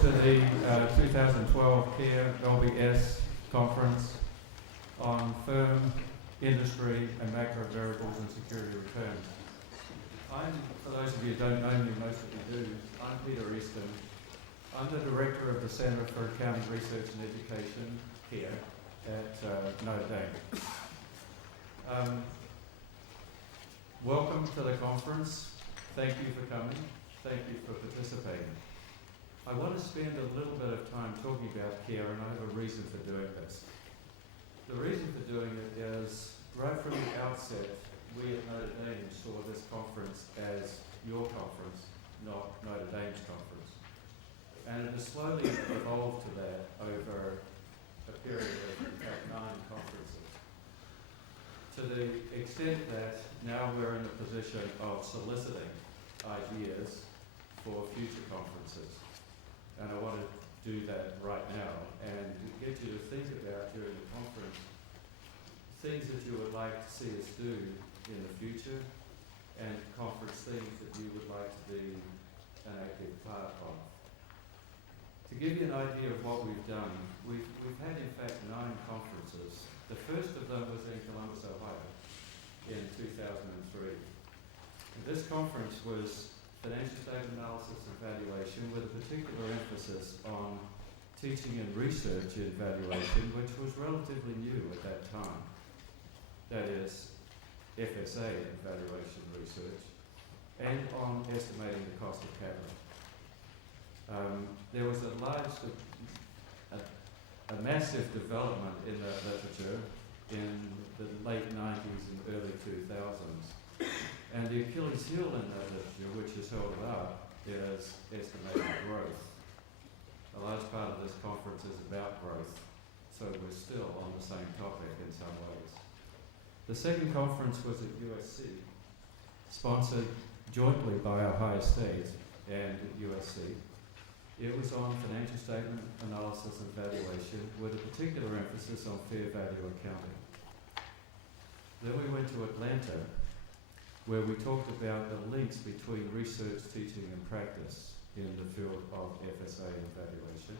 to the 2012 CARE LBS conference on firm, industry and macro variables and security returns. For those of you who don't know me, most of you do, I'm Peter Easton. I'm the Director of the Centre for Accounting Research and Education, CARE, at Notre Dame. Welcome to the conference. Thank you for coming. Thank you for participating. I want to spend a little bit of time talking about CARE, and I have a reason for doing this. The reason for doing it is, right from the outset, we at Notre Dame saw this conference as your conference, not Notre Dame's conference. And it has slowly evolved to that over a period of, in fact, 9 conferences. To the extent that now we're in a position of soliciting ideas for future conferences. And I want to do that right now and get you to think about during the conference things that you would like to see us do in the future and conference things that you would like to be an active part of. To give you an idea of what we've done, we've had in fact 9 conferences. The first of them was in Columbus, Ohio in 2003. And this conference was financial statement analysis and valuation with a particular emphasis on teaching and research in valuation, which was relatively new at that time. That is, FSA and valuation research, and on estimating the cost of capital. There was a massive development in that literature in the late 90s and early 2000s. And the Achilles heel in that literature, which has held it up, is estimated growth. A large part of this conference is about growth, so we're still on the same topic in some ways. The second conference was at USC, sponsored jointly by Ohio State and USC. It was on financial statement analysis and valuation with a particular emphasis on fair value accounting. Then we went to Atlanta, where we talked about the links between research, teaching and practice in the field of FSA and valuation.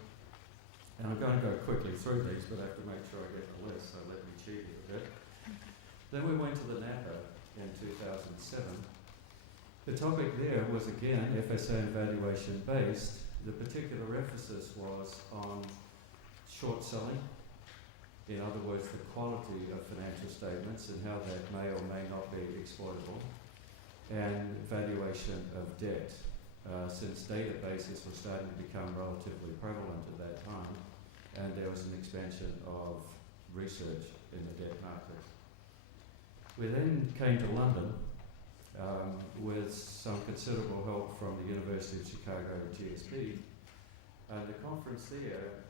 And I'm going to go quickly through these, but I have to make sure I get the list, so let me cheat it a bit. Then we went to the NAPA in 2007. The topic there was again FSA and valuation based. The particular emphasis was on short selling, in other words, the quality of financial statements and how that may or may not be exploitable, and valuation of debt, since databases were starting to become relatively prevalent at that time, and there was an expansion of research in the debt market. We then came to London with some considerable help from the University of Chicago and GSP. The conference there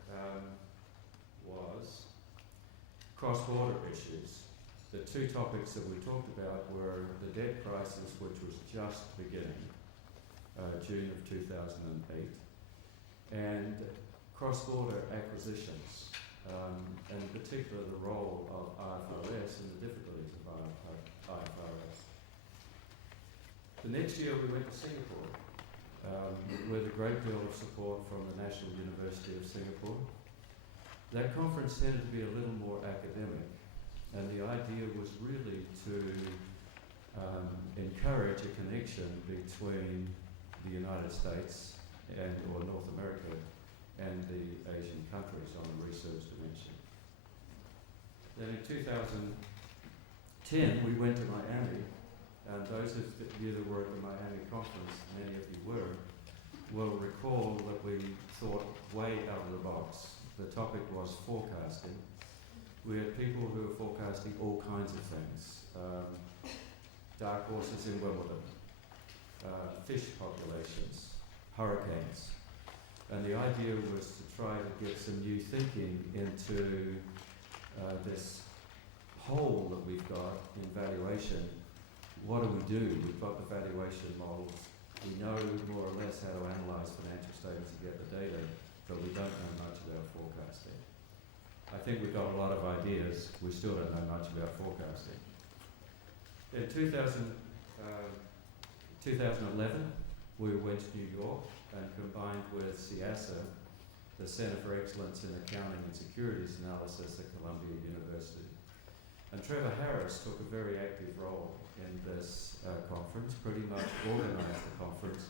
was cross-border issues. The 2 topics that we talked about were the debt crisis, which was just beginning, June of 2008, and cross-border acquisitions, and in particular the role of IFRS and the difficulties of IFRS. The next year we went to Singapore with a great deal of support from the National University of Singapore. That conference tended to be a little more academic, and the idea was really to encourage a connection between the United States or North America and the Asian countries on the research dimension. Then in 2010 we went to Miami, and those of you that were at the Miami conference, many of you will recall that we thought way out of the box. The topic was forecasting. We had people who were forecasting all kinds of things. Dark horses in Wimbledon, fish populations, hurricanes. And the idea was to try to get some new thinking into this hole that we've got in valuation. What do we do? We've got the valuation models. We know more or less how to analyze financial statements and get the data, but we don't know much about forecasting. I think we've got a lot of ideas. We still don't know much about forecasting. In 2011, we went to New York and combined with CIASA, the Center for Excellence in Accounting and Securities Analysis at Columbia University. And Trevor Harris took a very active role in this conference, pretty much organised the conference.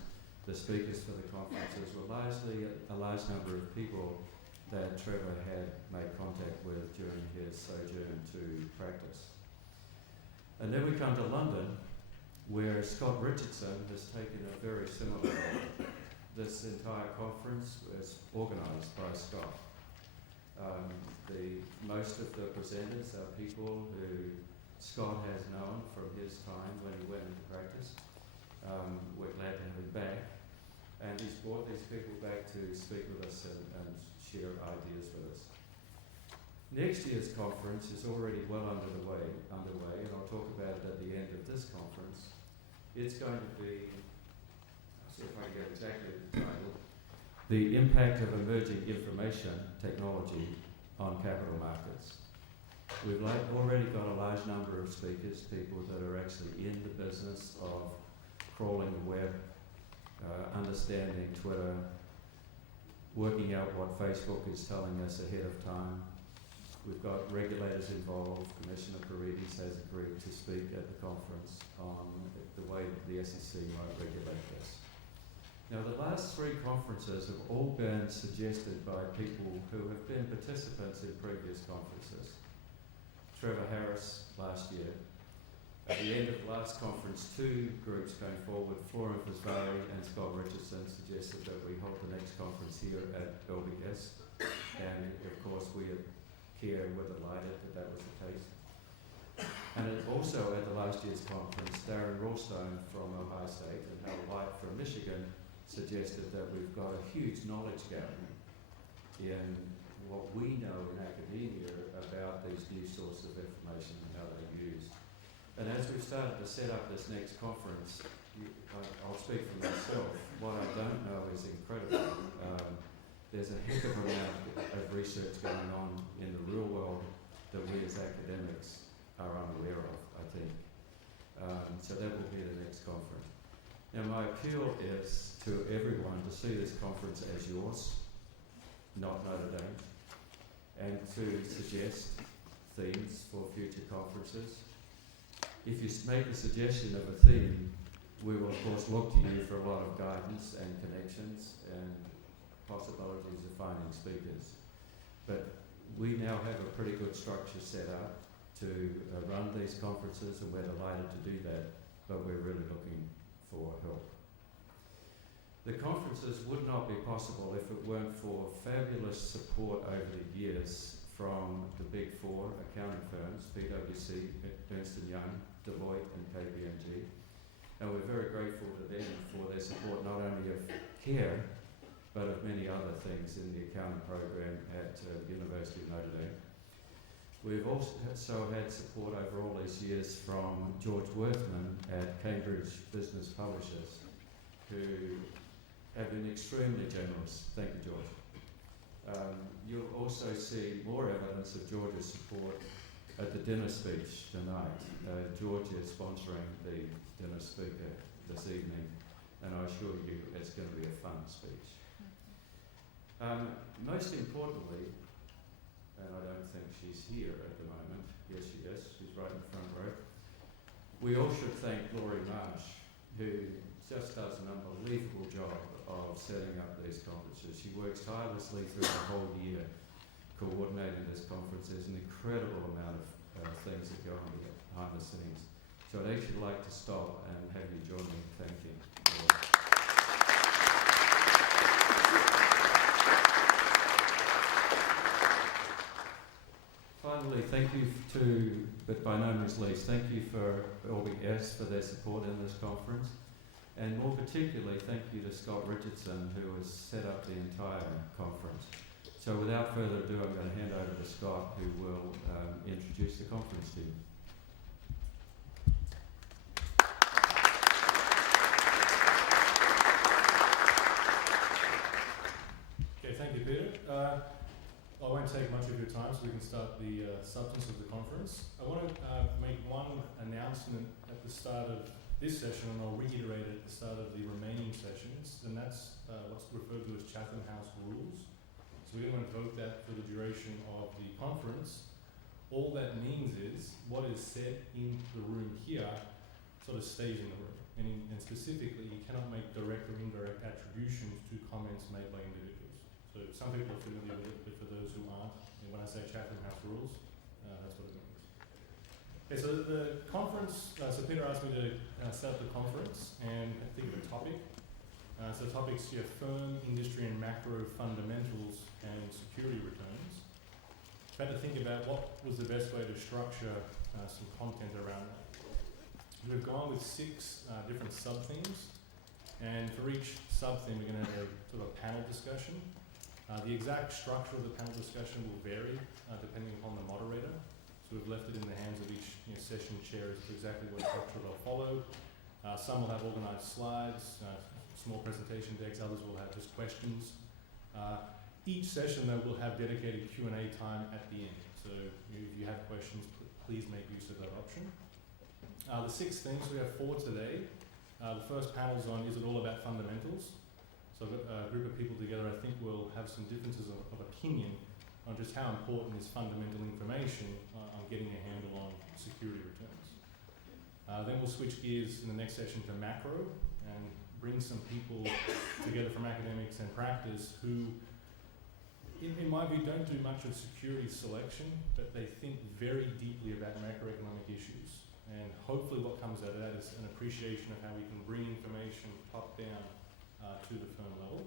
The speakers for the conferences were largely a large number of people that Trevor had made contact with during his sojourn to practice. And then we come to London, where Scott Richardson has taken a very similar role. This entire conference was organised by Scott. Most of the presenters are people who Scott has known from his time when he went into practice. We're glad to have him back. And he's brought these people back to speak with us and share ideas with us. Next year's conference is already well underway, and I'll talk about it at the end of this conference. It's going to be, I'll see if I can get exactly the title, The Impact of Emerging Information Technology on Capital Markets. We've already got a large number of speakers, people that are actually in the business of crawling the web, understanding Twitter, working out what Facebook is telling us ahead of time. We've got regulators involved. Commissioner Paredes has agreed to speak at the conference on the way the SEC might regulate this. Now, the last three conferences have all been suggested by people who have been participants in previous conferences. Trevor Harris last year. At the end of the last conference, two groups came forward, Flora Fisvari and Scott Richardson, suggested that we hold the next conference here at LBS. And of course, we at CARE were delighted that was the case. And also at the last year's conference, Darren Rawstone from Ohio State and Hal White from Michigan suggested that we've got a huge knowledge gap in what we know in academia about these new sources of information and how they're used. And as we've started to set up this next conference, I'll speak for myself. What I don't know is incredible. There's a heck of an amount of research going on in the real world that we as academics are unaware of, I think. So that will be the next conference. Now my appeal is to everyone to see this conference as yours, not Notre Dame, and to suggest themes for future conferences. If you make a suggestion of a theme, we will of course look to you for a lot of guidance and connections and possibilities of finding speakers. But we now have a pretty good structure set up to run these conferences, and we're delighted to do that, but we're really looking for help. The conferences would not be possible if it weren't for fabulous support over the years from the big four accounting firms, PwC, Ernst & Young, Deloitte and KPMG. And we're very grateful to them for their support not only of CARE, but of many other things in the accounting program at the University of Notre Dame. We've also had support over all these years from George Worthman at Cambridge Business Publishers, who have been extremely generous. Thank you, George. You'll also see more evidence of George's support at the dinner speech tonight. George is sponsoring the dinner speaker this evening, and I assure you it's going to be a fun speech. Most importantly, and I don't think she's here at the moment, yes she is, she's right in the front row, we all should thank Laurie Marsh, who just does an unbelievable job of setting up these conferences. She works tirelessly through the whole year coordinating this conference. There's an incredible amount of things that go on behind the scenes. So I'd actually like to stop and have you join me in thanking Laurie. Finally, thank you to, but by no means least, thank you for LBS for their support in this conference. And more particularly, thank you to Scott Richardson, who has set up the entire conference. So without further ado, I'm going to hand over to Scott, who will introduce the conference to you. Okay, thank you, Peter. I won't take much of your time, so we can start the substance of the conference. I want to make one announcement at the start of this session, and I'll reiterate it at the start of the remaining sessions, and that's what's referred to as Chatham House rules. So we're going to invoke that for the duration of the conference. All that means is what is said in the room here sort of stays in the room. And specifically, you cannot make direct or indirect attributions to comments made by individuals. So some people are familiar with it, but for those who aren't, and when I say Chatham House rules, that's what it means. Okay, so the conference, so Peter asked me to set up the conference and think of a topic. So the topic's firm, industry and macro fundamentals and security returns. I had to think about what was the best way to structure some content around that. We've gone with 6 different sub-themes, and for each sub-theme we're going to have a sort of panel discussion. The exact structure of the panel discussion will vary depending upon the moderator. So we've left it in the hands of each session chair as to exactly what structure they'll follow. Some will have organised slides, small presentation decks, others will have just questions. Each session though will have dedicated Q&A time at the end. So if you have questions, please make use of that option. The 6 things, we have 4 today. The first panel's on, is it all about fundamentals? So I've got a group of people together. I think we'll have some differences of opinion on just how important is fundamental information on getting a handle on security returns. Then we'll switch gears in the next session to macro and bring some people together from academics and practice who, in my view, don't do much of security selection, but they think very deeply about macroeconomic issues. And hopefully what comes out of that is an appreciation of how we can bring information top down to the firm level.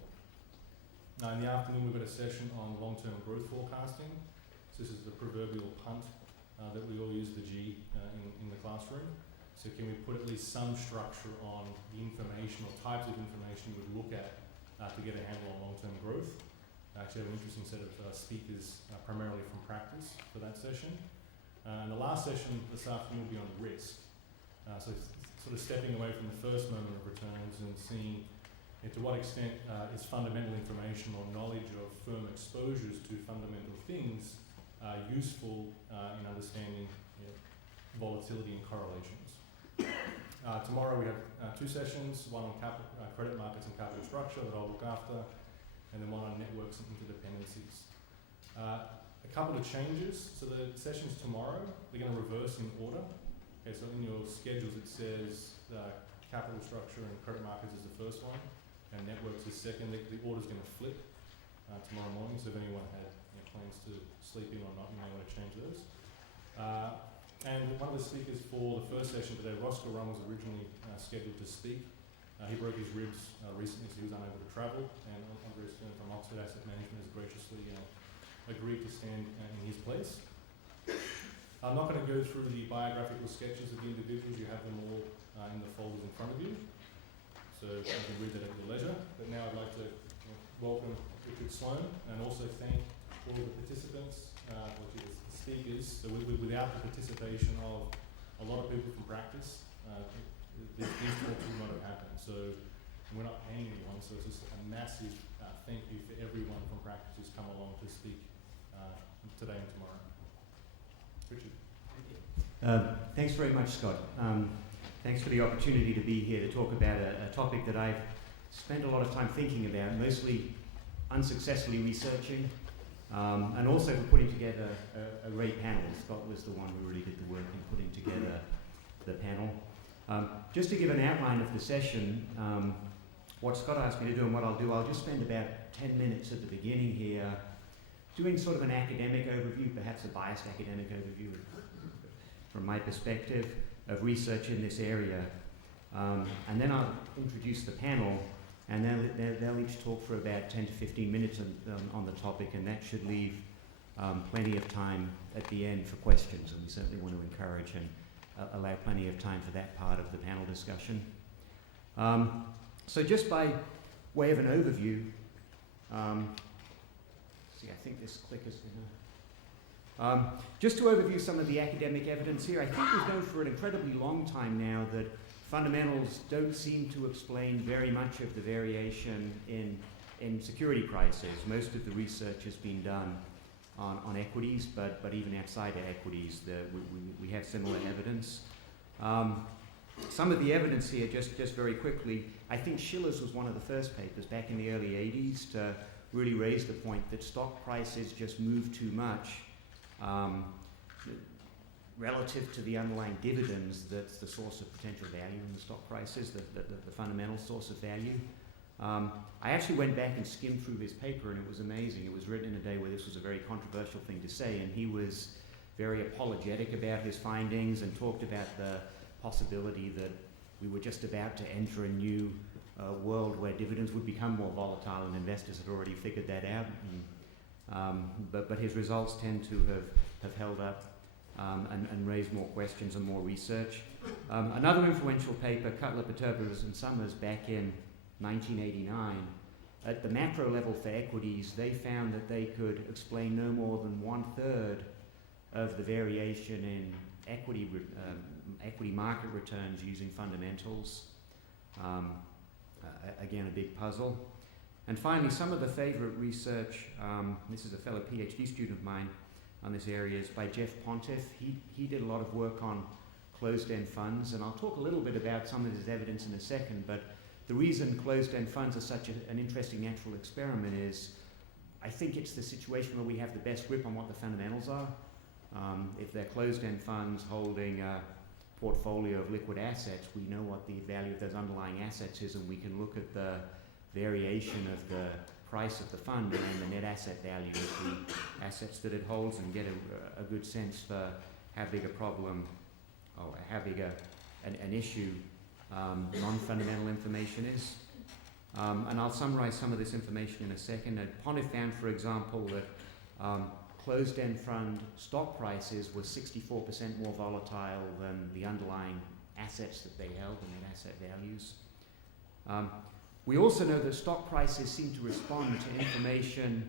Now in the afternoon we've got a session on long-term growth forecasting. So this is the proverbial punt that we all use, the G, in the classroom. So can we put at least some structure on the information or types of information you would look at to get a handle on long-term growth? I actually have an interesting set of speakers primarily from practice for that session. And the last session this afternoon will be on risk. So sort of stepping away from the first moment of returns and seeing to what extent is fundamental information or knowledge of firm exposures to fundamental things useful in understanding volatility and correlations. Tomorrow we have 2 sessions, one on credit markets and capital structure that I'll look after, and then one on networks and interdependencies. A couple of changes. So the sessions tomorrow, they're going to reverse in order. Okay, so in your schedules it says capital structure and credit markets is the first one, and networks is second. The order's going to flip tomorrow morning, so if anyone had plans to sleep in or not, you may want to change those. And one of the speakers for the first session today, Roscoe Rum, was originally scheduled to speak. He broke his ribs recently, so he was unable to travel, and Andreas from Oxford Asset Management has graciously agreed to stand in his place. I'm not going to go through the biographical sketches of the individuals. You have them all in the folders in front of you, so you can read that at your leisure. But now I'd like to welcome Richard Sloan and also thank all the participants, which is the speakers. So without the participation of a lot of people from practice, these talks would not have happened. So we're not paying anyone, so it's just a massive thank you for everyone from practice who's come along to speak today and tomorrow. Richard. Thanks very much, Scott. Thanks for the opportunity to be here to talk about a topic that I've spent a lot of time thinking about, mostly unsuccessfully researching, and also for putting together a great panel. Scott was the one who really did the work in putting together the panel. Just to give an outline of the session, what Scott asked me to do and what I'll do, I'll just spend about 10 minutes at the beginning here doing sort of an academic overview, perhaps a biased academic overview from my perspective of research in this area. And then I'll introduce the panel, and they'll each talk for about 10 to 15 minutes on the topic, and that should leave plenty of time at the end for questions, and we certainly want to encourage and allow plenty of time for that part of the panel discussion. So just by way of an overview, I think this clicker's going to... just to overview some of the academic evidence here, I think we've known for an incredibly long time now that fundamentals don't seem to explain very much of the variation in security prices. Most of the research has been done on equities, but even outside of equities, we have similar evidence. some of the evidence here, just very quickly, I think Schiller's was one of the first papers back in the early 80s to really raise the point that stock prices just move too much relative to the underlying dividends that's the source of potential value in the stock prices, the fundamental source of value. I actually went back and skimmed through his paper, and it was amazing. It was written in a day where this was a very controversial thing to say, and he was very apologetic about his findings and talked about the possibility that we were just about to enter a new world where dividends would become more volatile, and investors had already figured that out. But his results tend to have held up and raised more questions and more research. Another influential paper, Cutler, Peterborough and Summers, back in 1989, at the macro level for equities, they found that they could explain no more than 1/3 of the variation in equity market returns using fundamentals. Again, a big puzzle. And finally, some of the favorite research, this is a fellow PhD student of mine on this area, is by Jeff Pontiff. He did a lot of work on closed-end funds, and I'll talk a little bit about some of his evidence in a second, but the reason closed-end funds are such an interesting natural experiment is I think it's the situation where we have the best grip on what the fundamentals are. If they're closed-end funds holding a portfolio of liquid assets, we know what the value of those underlying assets is, and we can look at the variation of the price of the fund and the net asset value of the assets that it holds, and get a good sense for how big a problem or how big an issue non-fundamental information is. And I'll summarize some of this information in a second. Pontiff found, for example, that closed-end fund stock prices were 64% more volatile than the underlying assets that they held, the net asset values. We also know that stock prices seem to respond to information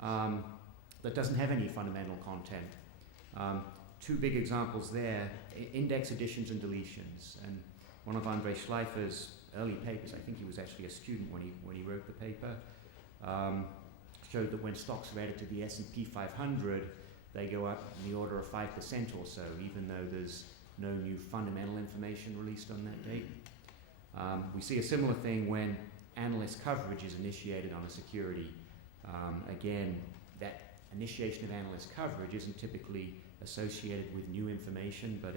that doesn't have any fundamental content. Two big examples there, index additions and deletions. And one of Andre Schleifer's early papers, I think he was actually a student when he wrote the paper, showed that when stocks are added to the S&P 500, they go up in the order of 5% or so, even though there's no new fundamental information released on that date. We see a similar thing when analyst coverage is initiated on a security. Again, that initiation of analyst coverage isn't typically associated with new information, but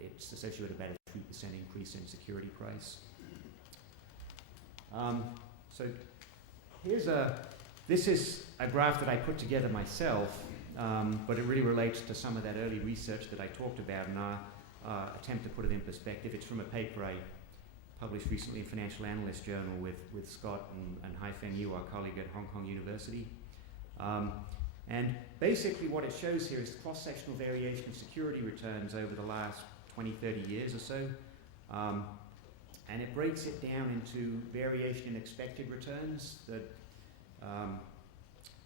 it's associated with about a 3% increase in security price. So this is a graph that I put together myself, but it really relates to some of that early research that I talked about, and our attempt to put it in perspective. It's from a paper I published recently in Financial Analyst Journal with Scott and Haifeng Yu, our colleague at Hong Kong University. And basically what it shows here is cross-sectional variation of security returns over the last 20, 30 years or so. And it breaks it down into variation in expected returns,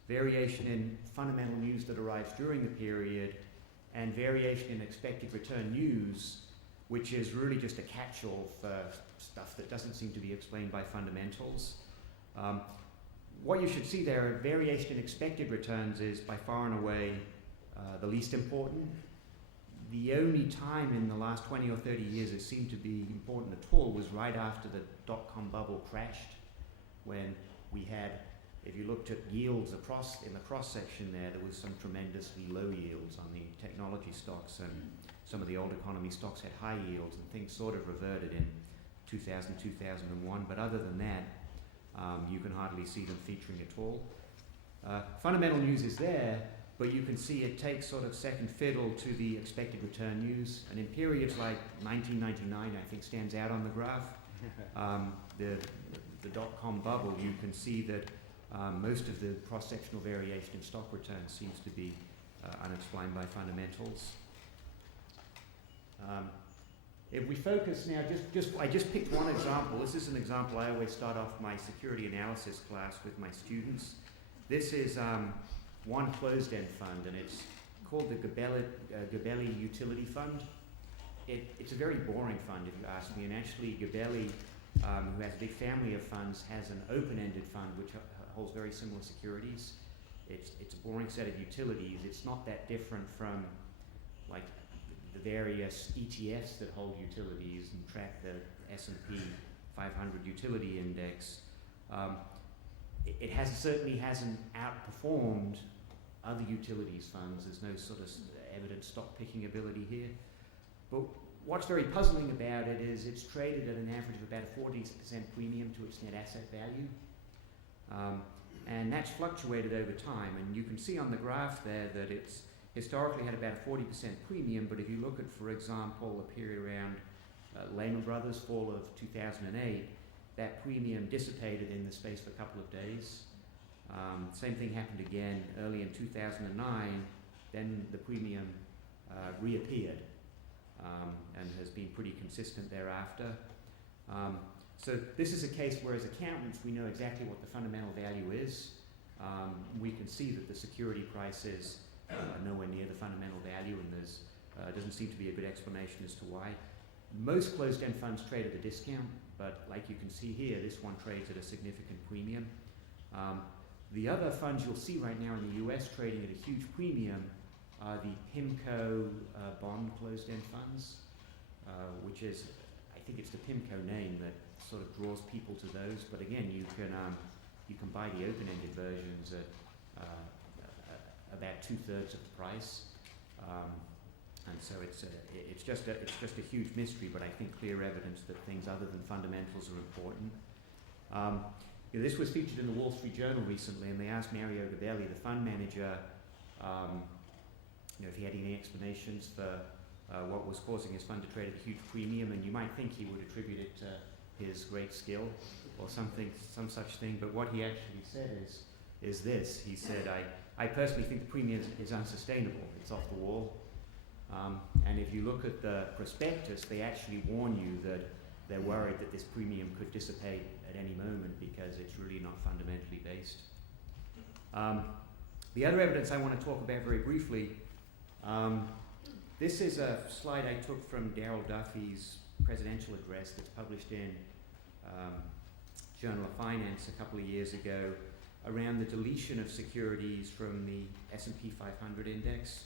variation in fundamental news that arrives during the period, and variation in expected return news, which is really just a catch-all for stuff that doesn't seem to be explained by fundamentals. What you should see there, variation in expected returns is by far and away the least important. The only time in the last 20 or 30 years it seemed to be important at all was right after the dot-com bubble crashed, when we had, if you looked at yields in the cross-section there was some tremendously low yields on the technology stocks, and some of the old economy stocks had high yields, and things sort of reverted in 2000, 2001. But other than that, you can hardly see them featuring at all. Fundamental news is there, but you can see it takes sort of second fiddle to the expected return news. And in periods like 1999, I think stands out on the graph, the dot-com bubble, you can see that most of the cross-sectional variation in stock returns seems to be unexplained by fundamentals. If we focus now, I just picked one example. This is an example I always start off my security analysis class with my students. This is one closed-end fund, and it's called the Gabelli Utility Fund. It's a very boring fund, if you ask me, and actually Gabelli, who has a big family of funds, has an open-ended fund which holds very similar securities. It's a boring set of utilities. It's not that different from like the various ETFs that hold utilities and track the S&P 500 utility index, it certainly hasn't outperformed other utilities funds. There's no sort of evident stock picking ability here. But what's very puzzling about it is it's traded at an average of about a 40% premium to its net asset value. And that's fluctuated over time. And you can see on the graph there that it's historically had about a 40% premium, but if you look at, for example, a period around Lehman Brothers fall of 2008, that premium dissipated in the space of a couple of days. Same thing happened again early in 2009, then the premium reappeared and has been pretty consistent thereafter. So this is a case where as accountants we know exactly what the fundamental value is. We can see that the security price is nowhere near the fundamental value, and there's doesn't seem to be a good explanation as to why. Most closed-end funds trade at a discount, but like you can see here, this one trades at a significant premium. The other funds you'll see right now in the US trading at a huge premium are the PIMCO bond closed-end funds, which is, I think it's the PIMCO name that sort of draws people to those. But again, you can buy the open-ended versions at about 2/3 of the price. And so it's just a huge mystery, but I think clear evidence that things other than fundamentals are important. This was featured in the Wall Street Journal recently, and they asked Mario Gabelli, the fund manager, if he had any explanations for what was causing his fund to trade at a huge premium, and you might think he would attribute it to his great skill or some such thing, but what he actually said is this. He said, I personally think the premium is unsustainable. It's off the wall. And if you look at the prospectus, they actually warn you that they're worried that this premium could dissipate at any moment because it's really not fundamentally based. The other evidence I want to talk about very briefly, this is a slide I took from Darrell Duffy's presidential address that's published in Journal of Finance a couple of years ago around the deletion of securities from the S&P 500 index.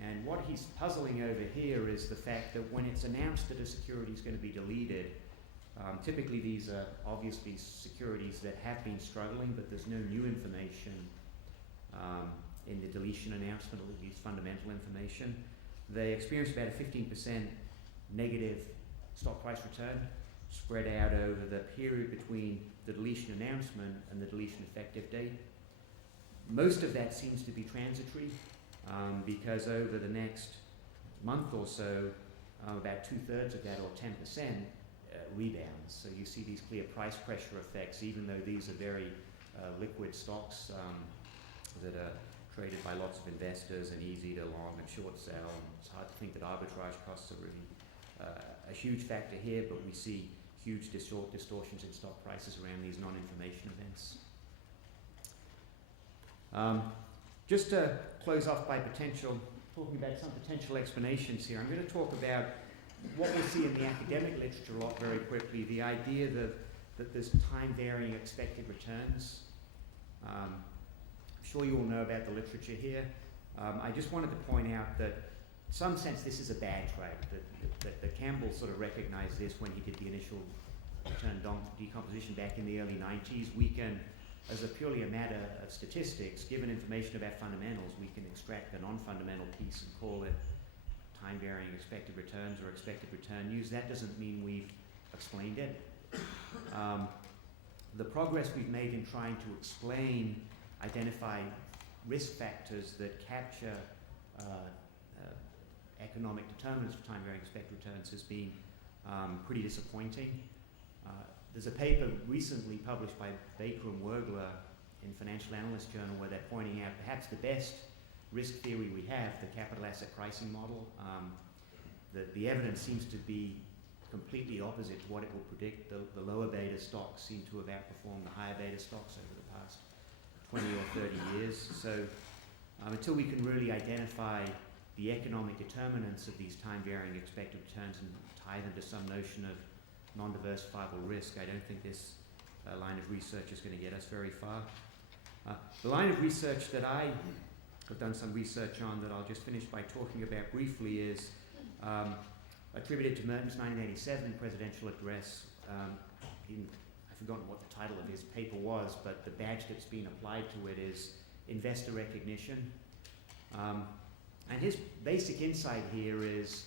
And what he's puzzling over here is the fact that when it's announced that a security is going to be deleted, typically these are obviously securities that have been struggling, but there's no new information in the deletion announcement, or at least fundamental information. They experience about a 15% negative stock price return spread out over the period between the deletion announcement and the deletion effective date. Most of that seems to be transitory. Because over the next month or so, about 2/3 of that, or 10%, rebounds. So you see these clear price pressure effects, even though these are very liquid stocks that are traded by lots of investors and easy to long and short sell. And it's hard to think that arbitrage costs are really a huge factor here, but we see huge distortions in stock prices around these non-information events. Just to close off by talking about some potential explanations here, I'm going to talk about what we see in the academic literature a lot very quickly, the idea that there's time-varying expected returns. I'm sure you all know about the literature here. I just wanted to point out that in some sense this is a bad trade, that Campbell sort of recognized this when he did the initial return decomposition back in the early 90s. We can, as a matter of statistics, given information about fundamentals, we can extract the non-fundamental piece and call it time-varying expected returns or expected return use. That doesn't mean we've explained it. The progress we've made in trying to explain, identify risk factors that capture economic determinants for time-varying expected returns has been pretty disappointing. There's a paper recently published by Baker and Wergler in Financial Analyst Journal where they're pointing out perhaps the best risk theory we have, the capital asset pricing model. The evidence seems to be completely opposite to what it will predict. The lower beta stocks seem to have outperformed the higher beta stocks over the past 20 or 30 years. So until we can really identify the economic determinants of these time-varying expected returns and tie them to some notion of non-diversifiable risk, I don't think this line of research is going to get us very far. The line of research that I have done some research on that I'll just finish by talking about briefly is attributed to Merton's 1987 presidential address. I've forgotten what the title of his paper was, but the badge that's been applied to it is investor recognition. And his basic insight here is,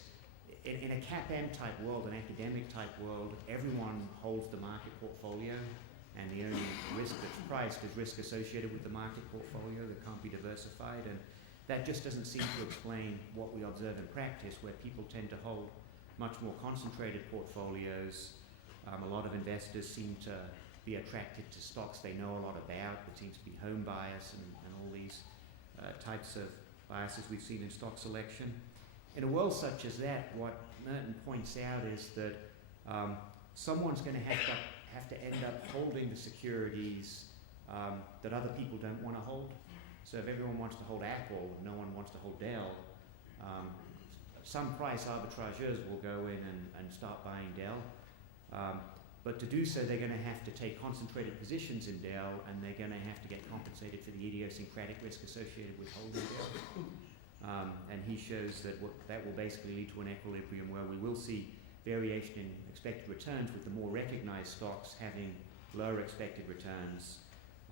in a CAPM type world, an academic type world, everyone holds the market portfolio, and the only risk that's priced is risk associated with the market portfolio that can't be diversified. And that just doesn't seem to explain what we observe in practice, where people tend to hold much more concentrated portfolios. A lot of investors seem to be attracted to stocks they know a lot about. There seems to be home bias and all these types of biases we've seen in stock selection. In a world such as that, what Merton points out is that someone's going to have to end up holding the securities that other people don't want to hold. So if everyone wants to hold Apple, no one wants to hold Dell, some price arbitrageurs will go in and start buying Dell. But to do so, they're going to have to take concentrated positions in Dell, and they're going to have to get compensated for the idiosyncratic risk associated with holding Dell. And he shows that that will basically lead to an equilibrium where we will see variation in expected returns, with the more recognized stocks having lower expected returns,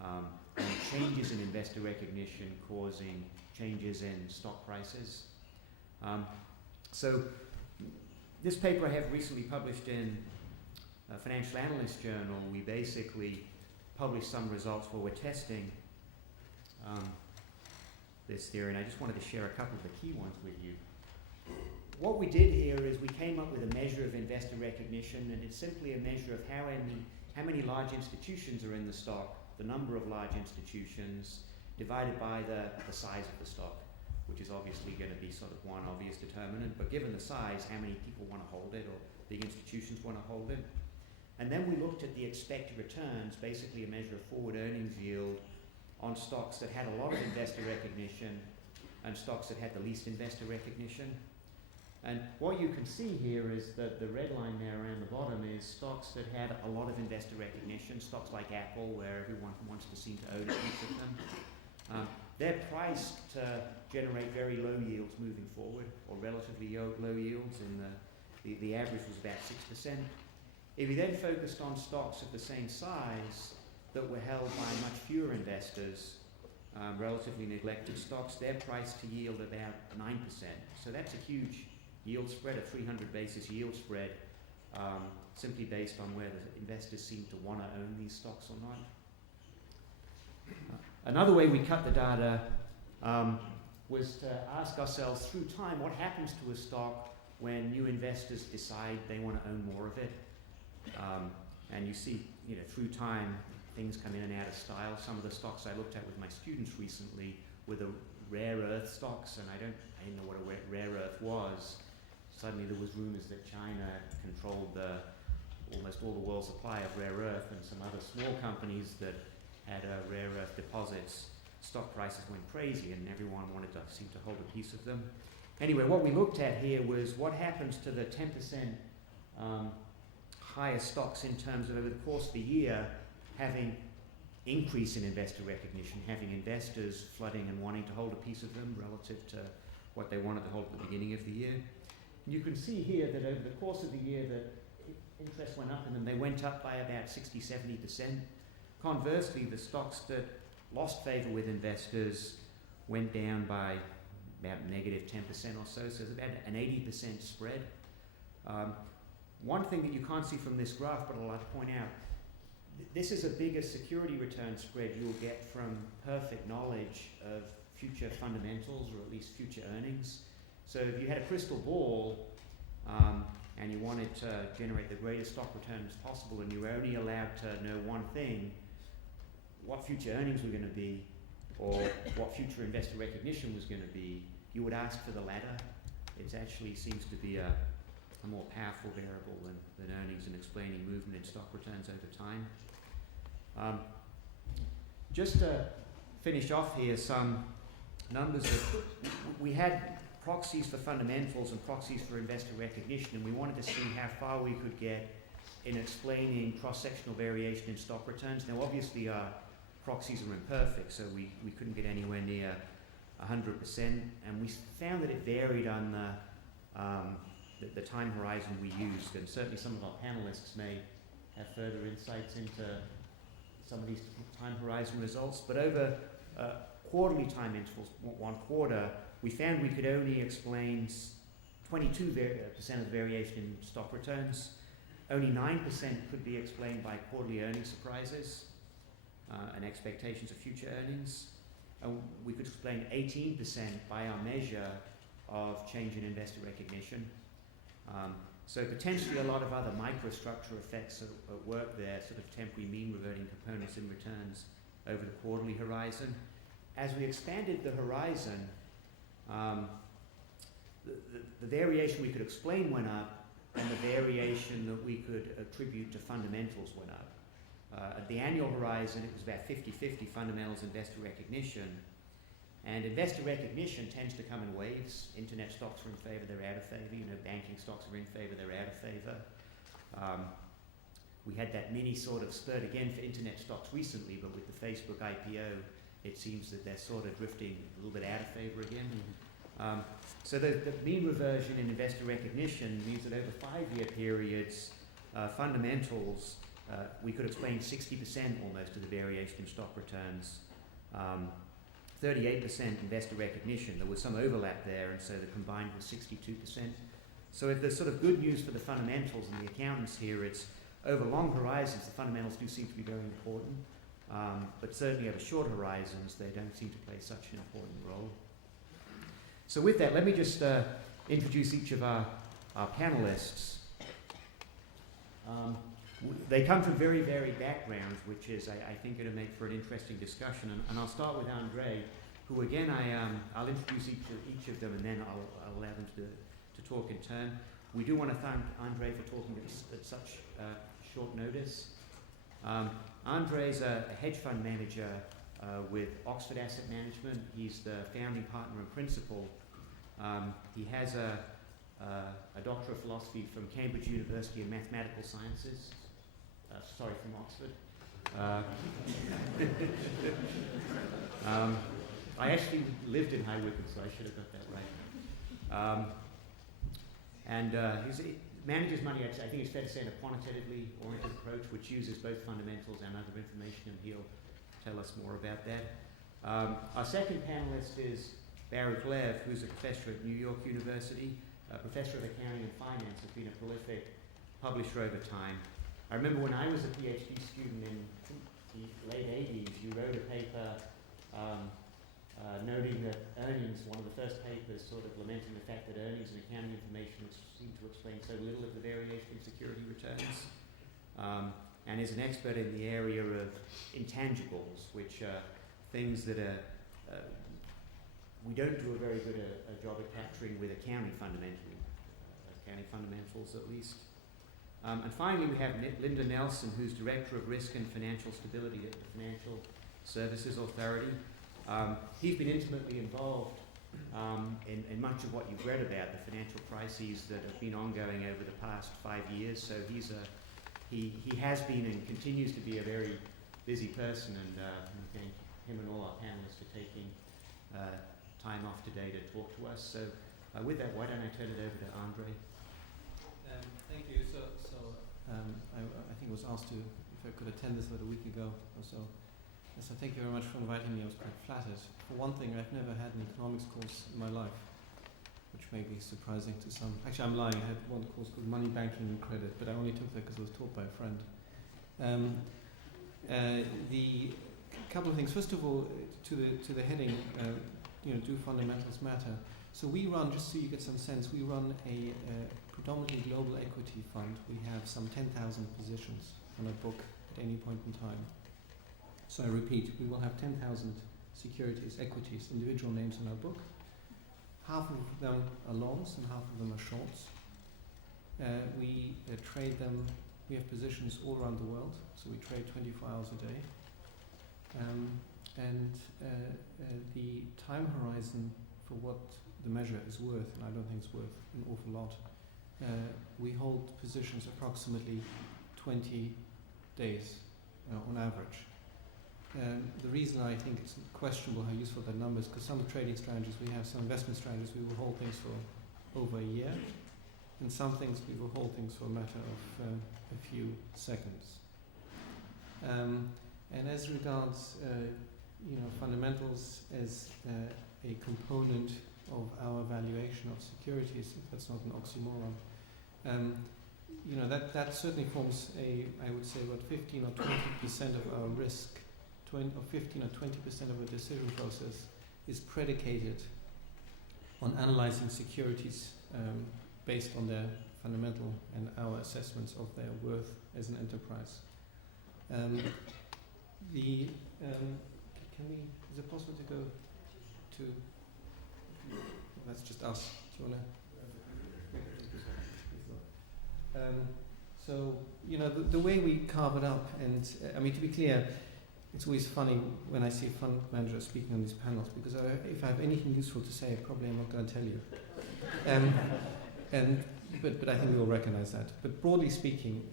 and changes in investor recognition causing changes in stock prices. So this paper I have recently published in Financial Analyst Journal. We basically published some results where we're testing this theory, and I just wanted to share a couple of the key ones with you. What we did here is we came up with a measure of investor recognition, and it's simply a measure of how many large institutions are in the stock, the number of large institutions, divided by the size of the stock, which is obviously going to be sort of one obvious determinant, but given the size, how many people want to hold it, or big institutions want to hold it. And then we looked at the expected returns, basically a measure of forward earnings yield, on stocks that had a lot of investor recognition and stocks that had the least investor recognition. And what you can see here is that the red line there around the bottom is stocks that had a lot of investor recognition, stocks like Apple, where everyone wants to seem to own a piece of them. They're priced to generate very low yields moving forward, or relatively low yields, and the average was about 6%. If you then focused on stocks of the same size that were held by much fewer investors, relatively neglected stocks, they're priced to yield about 9%. So that's a huge yield spread, a 300 basis yield spread, simply based on whether investors seem to want to own these stocks or not. Another way we cut the data was to ask ourselves through time, what happens to a stock when new investors decide they want to own more of it? And you see, through time, things come in and out of style. Some of the stocks I looked at with my students recently were the rare earth stocks, and I didn't know what a rare earth was. Suddenly there was rumors that China controlled almost all the world's supply of rare earth, and some other small companies that had rare earth deposits. Stock prices went crazy, and everyone wanted to seem to hold a piece of them. Anyway, what we looked at here was what happens to the 10% higher stocks in terms of, over the course of the year, having increase in investor recognition, having investors flooding and wanting to hold a piece of them relative to what they wanted to hold at the beginning of the year. And you can see here that over the course of the year that interest went up in them. They went up by about 60-70%. Conversely, the stocks that lost favor with investors went down by about negative 10% or so. So it's about an 80% spread. One thing that you can't see from this graph, but I'll like to point out, this is a bigger security return spread you'll get from perfect knowledge of future fundamentals, or at least future earnings. So if you had a crystal ball and you wanted to generate the greatest stock return as possible, and you were only allowed to know one thing, what future earnings were going to be, or what future investor recognition was going to be, you would ask for the latter. It actually seems to be a more powerful variable than earnings in explaining movement in stock returns over time. Just to finish off here, some numbers. We had proxies for fundamentals and proxies for investor recognition, and we wanted to see how far we could get in explaining cross-sectional variation in stock returns. Now, obviously, our proxies are imperfect, so we couldn't get anywhere near 100%, and we found that it varied on the time horizon we used, and certainly some of our panelists may have further insights into some of these time horizon results. But over quarterly time intervals, 1 quarter, we found we could only explain 22% of the variation in stock returns. Only 9% could be explained by quarterly earnings surprises and expectations of future earnings. We could explain 18% by our measure of change in investor recognition. So potentially a lot of other microstructure effects at work there, sort of temporary mean reverting components in returns over the quarterly horizon. As we expanded the horizon, the variation we could explain went up, and the variation that we could attribute to fundamentals went up. At the annual horizon, it was about 50-50 fundamentals, investor recognition. And investor recognition tends to come in waves. Internet stocks are in favor, they're out of favor. Banking stocks are in favor, they're out of favor. We had that mini sort of spurt again for internet stocks recently, but with the Facebook IPO, it seems that they're sort of drifting a little bit out of favor again. So the mean reversion in investor recognition means that over 5-year periods, fundamentals, we could explain 60% almost of the variation in stock returns. 38% investor recognition. There was some overlap there, and so the combined was 62%. So if there's sort of good news for the fundamentals and the accountants here, it's over long horizons, the fundamentals do seem to be very important, but certainly over short horizons, they don't seem to play such an important role. So with that, let me just introduce each of our panelists. They come from very varied backgrounds, which is, I think, going to make for an interesting discussion. And I'll start with Andre, who again, I'll introduce each of them, and then I'll allow them to talk in turn. We do want to thank Andre for talking at such short notice. Andre's a hedge fund manager with Oxford Asset Management. He's the founding partner and principal. He has a Doctor of Philosophy from Cambridge University in Mathematical Sciences. Sorry, from Oxford. I actually lived in High Wycombe, so I should have got that right. And he manages money, I think it's fair to say, in a quantitatively oriented approach, which uses both fundamentals and other information, and he'll tell us more about that. Our second panelist is Barry Clev, who's a professor at New York University, a professor of accounting and finance, has been a prolific publisher over time. I remember when I was a PhD student in the late 80s, you wrote a paper noting that earnings, one of the first papers sort of lamenting the fact that earnings and accounting information seem to explain so little of the variation in security returns, and is an expert in the area of intangibles, which are things that are we don't do a very good a job at capturing with accounting fundamentals at least. And finally, we have Linda Nelson, who's Director of Risk and Financial Stability at the Financial Services Authority. He's been intimately involved in much of what you've read about, the financial crises that have been ongoing over the past 5 years. So he has been and continues to be a very busy person, and we thank him and all our panelists for taking time off today to talk to us. So with that, why don't I turn it over to Andre? Thank you. I think I was asked if I could attend this about a week ago or so. So thank you very much for inviting me. I was quite flattered. For one thing, I've never had an economics course in my life, which may be surprising to some. Actually, I'm lying. I had one course called Money, Banking and Credit, but I only took that because it was taught by a friend. The couple of things. First of all, to the heading, do fundamentals matter? So we run, just so you get some sense, we run a predominantly global equity fund. We have some 10,000 positions on a book at any point in time. So I repeat, we will have 10,000 securities, equities, individual names in our book. Half of them are longs and half of them are shorts. We trade them, we have positions all around the world, so we trade 24 hours a day. The time horizon for what the measure is worth, and I don't think it's worth an awful lot, we hold positions approximately 20 days on average. The reason I think it's questionable how useful that number is because some trading strategies we have, some investment strategies, we will hold things for over a year. And some things we will hold things for a matter of a few seconds. And as regards, fundamentals as a component of our valuation of securities, if that's not an oxymoron, that certainly forms I would say, about 15 or 20% of our risk, or 15 or 20% of our decision process is predicated on analyzing securities based on their fundamental and our assessments of their worth as an enterprise. Is it possible to go to, that's just us, do you want to? The way we carve it up, and to be clear, it's always funny when I see a fund manager speaking on these panels, because if I have anything useful to say, probably I'm not going to tell you. But I think we all recognize that. But broadly speaking,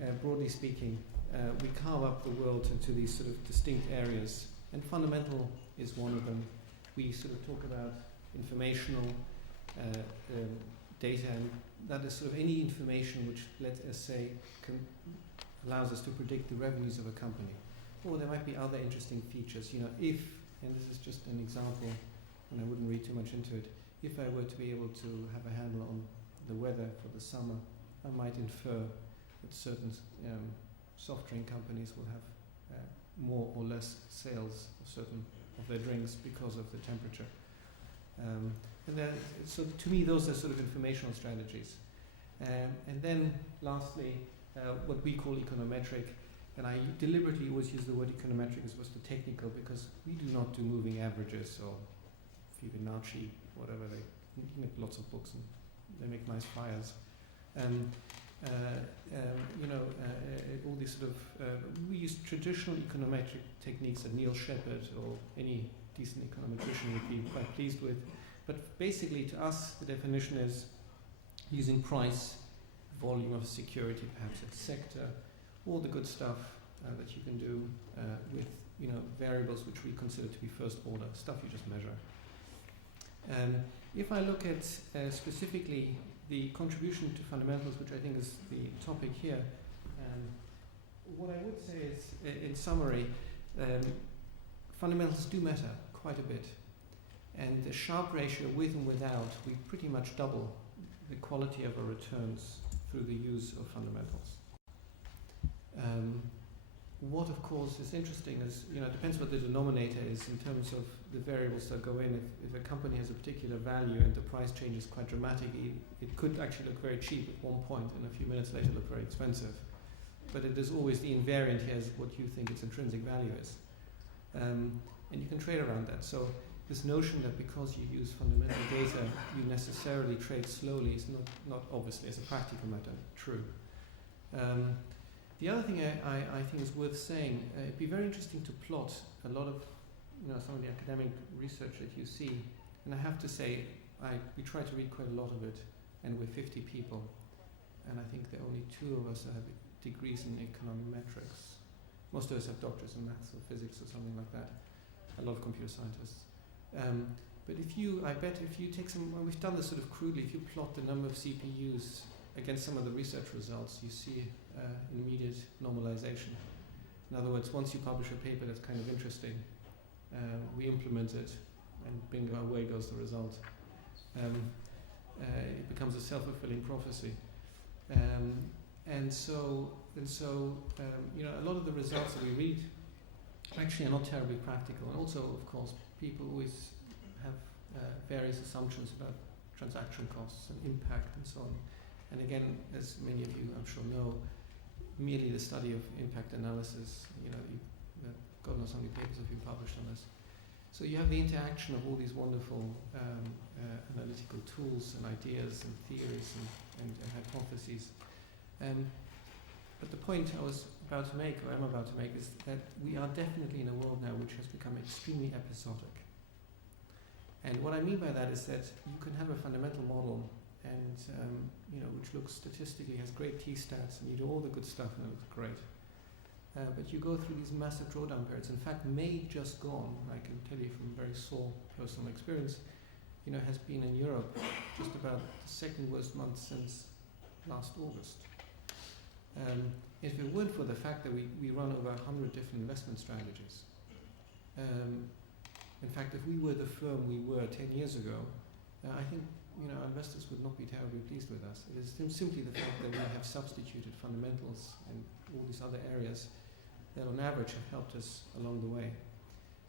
we carve up the world into these sort of distinct areas, and fundamental is one of them. We sort of talk about informational data, and that is sort of any information which, let us say, allows us to predict the revenues of a company. Or there might be other interesting features. If, and this is just an example, and I wouldn't read too much into it, if I were to be able to have a handle on the weather for the summer, I might infer that certain soft drink companies will have more or less sales of certain of their drinks because of the temperature. So to me, those are sort of informational strategies. And then lastly, what we call econometric, and I deliberately always use the word econometric as opposed to technical, because we do not do moving averages or Fibonacci, whatever. They make lots of books and they make nice fires. All these sort of, we use traditional econometric techniques that Neil Shepard or any decent econometrician would be quite pleased with. But basically, to us, the definition is using price, volume of security, perhaps a sector, all the good stuff that you can do with variables which we consider to be first order, stuff you just measure. If I look at specifically the contribution to fundamentals, which I think is the topic here, what I would say is, in summary, fundamentals do matter quite a bit. And the Sharpe ratio, with and without, we pretty much double the quality of our returns through the use of fundamentals. What, of course, is interesting is, it depends what the denominator is in terms of the variables that go in. If a company has a particular value and the price changes quite dramatically, it could actually look very cheap at one point and a few minutes later look very expensive. But it is always the invariant here is what you think its intrinsic value is. And you can trade around that. So this notion that because you use fundamental data, you necessarily trade slowly is not obviously, as a practical matter, true. The other thing I think is worth saying, it'd be very interesting to plot a lot of some of the academic research that you see. And I have to say, we try to read quite a lot of it, and we're 50 people. And I think there are only 2 of us that have degrees in econometrics. Most of us have doctors in maths or physics or something like that. A lot of computer scientists. But I bet if you take we've done this sort of crudely, if you plot the number of CPUs against some of the research results, you see immediate normalization. In other words, once you publish a paper that's kind of interesting, we implement it, and bingo, away goes the result. It becomes a self-fulfilling prophecy. And so a lot of the results that we read actually are not terribly practical. And also, of course, people always have various assumptions about transaction costs and impact and so on. And again, as many of you I'm sure know, merely the study of impact analysis, God knows how many papers have been published on this. So you have the interaction of all these wonderful analytical tools and ideas and theories and hypotheses. But the point I was about to make, or am about to make, is that we are definitely in a world now which has become extremely episodic. And what I mean by that is that you can have a fundamental model and which looks statistically, has great t-stats, and you do all the good stuff and it looks great. But you go through these massive drawdown periods. In fact, May just gone, I can tell you from very sore personal experience, has been in Europe just about the second worst month since last August. If it weren't for the fact that we run over 100 different investment strategies, in fact, if we were the firm we were 10 years ago, I think our investors would not be terribly pleased with us. It is simply the fact that we have substituted fundamentals and all these other areas that on average have helped us along the way.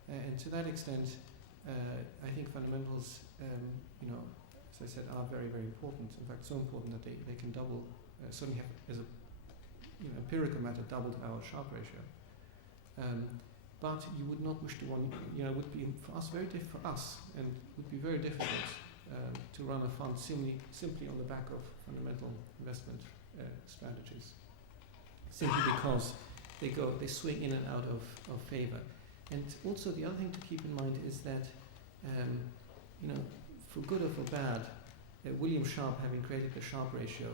And to that extent, I think fundamentals, as I said, are very, very important. In fact, so important that they can double, certainly have, as a empirical matter, doubled our Sharpe ratio. But you would not wish to run, would be for us for us, and would be very difficult to run a fund simply on the back of fundamental investment strategies, simply because they swing in and out of favor. And also the other thing to keep in mind is that, for good or for bad, William Sharpe, having created the Sharpe ratio,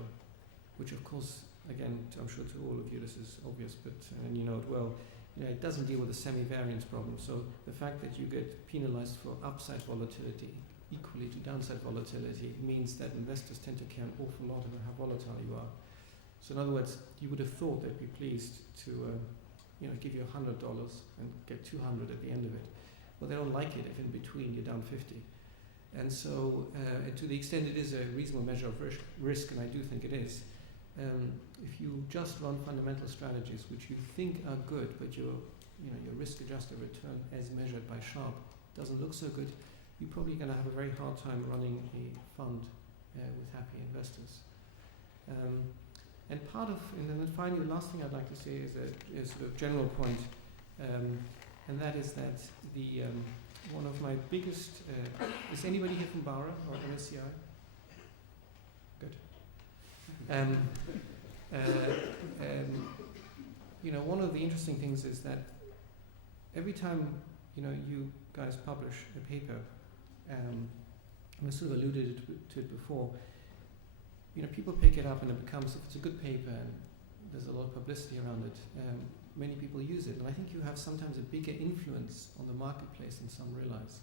which of course, again, I'm sure to all of you this is obvious, but and you know it well, it doesn't deal with the semi-variance problem. So the fact that you get penalized for upside volatility equally to downside volatility means that investors tend to care an awful lot about how volatile you are. So in other words, you would have thought they'd be pleased to give you $100 and get 200 at the end of it. Well, they don't like it if in between you're down 50. And so, and to the extent it is a reasonable measure of risk, and I do think it is, if you just run fundamental strategies which you think are good, but your risk-adjusted return as measured by Sharpe doesn't look so good, you're probably going to have a very hard time running a fund with happy investors. And then finally, the last thing I'd like to say is a sort of general point, and that is that one of my biggest is anybody here from Barra or MSCI? Good. One of the interesting things is that every time you guys publish a paper, and I sort of alluded to it before, people pick it up and it becomes, if it's a good paper and there's a lot of publicity around it, many people use it. And I think you have sometimes a bigger influence on the marketplace than some realize.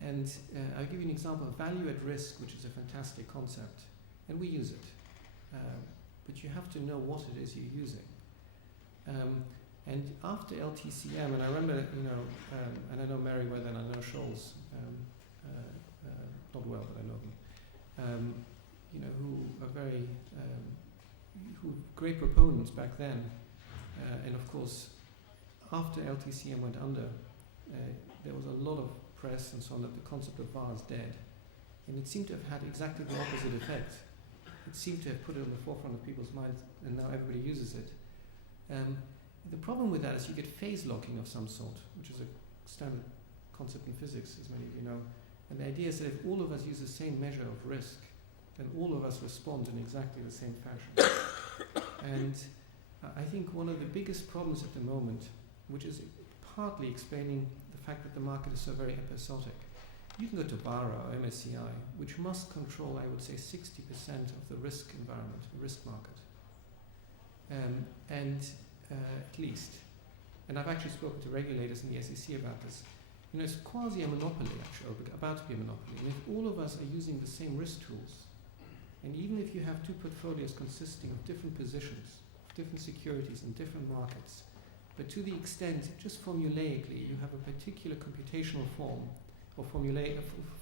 And I'll give you an example of value at risk, which is a fantastic concept, and we use it. But you have to know what it is you're using. And after LTCM, and I remember, and I know Merriweather and I know Scholes, not well, but I know them, who are who great proponents back then. And of course, after LTCM went under, there was a lot of press and so on that the concept of VAR is dead. And it seemed to have had exactly the opposite effect. It seemed to have put it on the forefront of people's minds, and now everybody uses it. The problem with that is you get phase locking of some sort, which is a standard concept in physics, as many of you know. And the idea is that if all of us use the same measure of risk, then all of us respond in exactly the same fashion. And I think one of the biggest problems at the moment, which is partly explaining the fact that the market is so very episodic. You can go to Barra or MSCI, which must control, I would say, 60% of the risk environment, the risk market. At least. And I've actually spoken to regulators in the SEC about this. It's quasi a monopoly, actually, or about to be a monopoly. And if all of us are using the same risk tools, and even if you have two portfolios consisting of different positions, different securities in different markets, but to the extent, just formulaically, you have a particular computational form or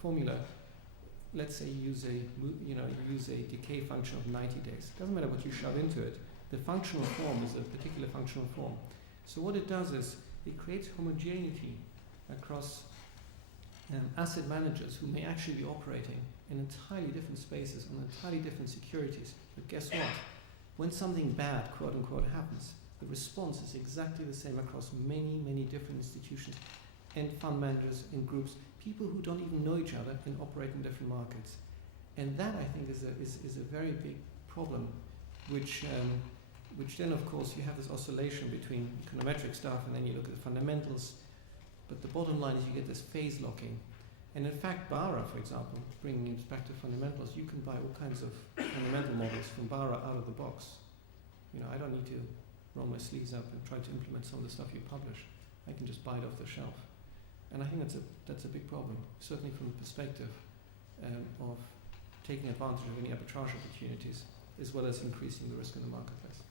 formula. Let's say you use a decay function of 90 days. It doesn't matter what you shove into it. The functional form is a particular functional form. So what it does is it creates homogeneity across asset managers who may actually be operating in entirely different spaces on entirely different securities. But guess what? When something bad, quote unquote, happens, the response is exactly the same across many, many different institutions and fund managers and groups, people who don't even know each other and operate in different markets. And that, I think, is a very big problem, which then, of course, you have this oscillation between econometric stuff and then you look at the fundamentals. But the bottom line is you get this phase locking. And in fact, Barra, for example, bringing it back to fundamentals, you can buy all kinds of fundamental models from Barra out of the box. I don't need to roll my sleeves up and try to implement some of the stuff you publish. I can just buy it off the shelf. And I think that's a big problem, certainly from the perspective of taking advantage of any arbitrage opportunities, as well as increasing the risk in the marketplace.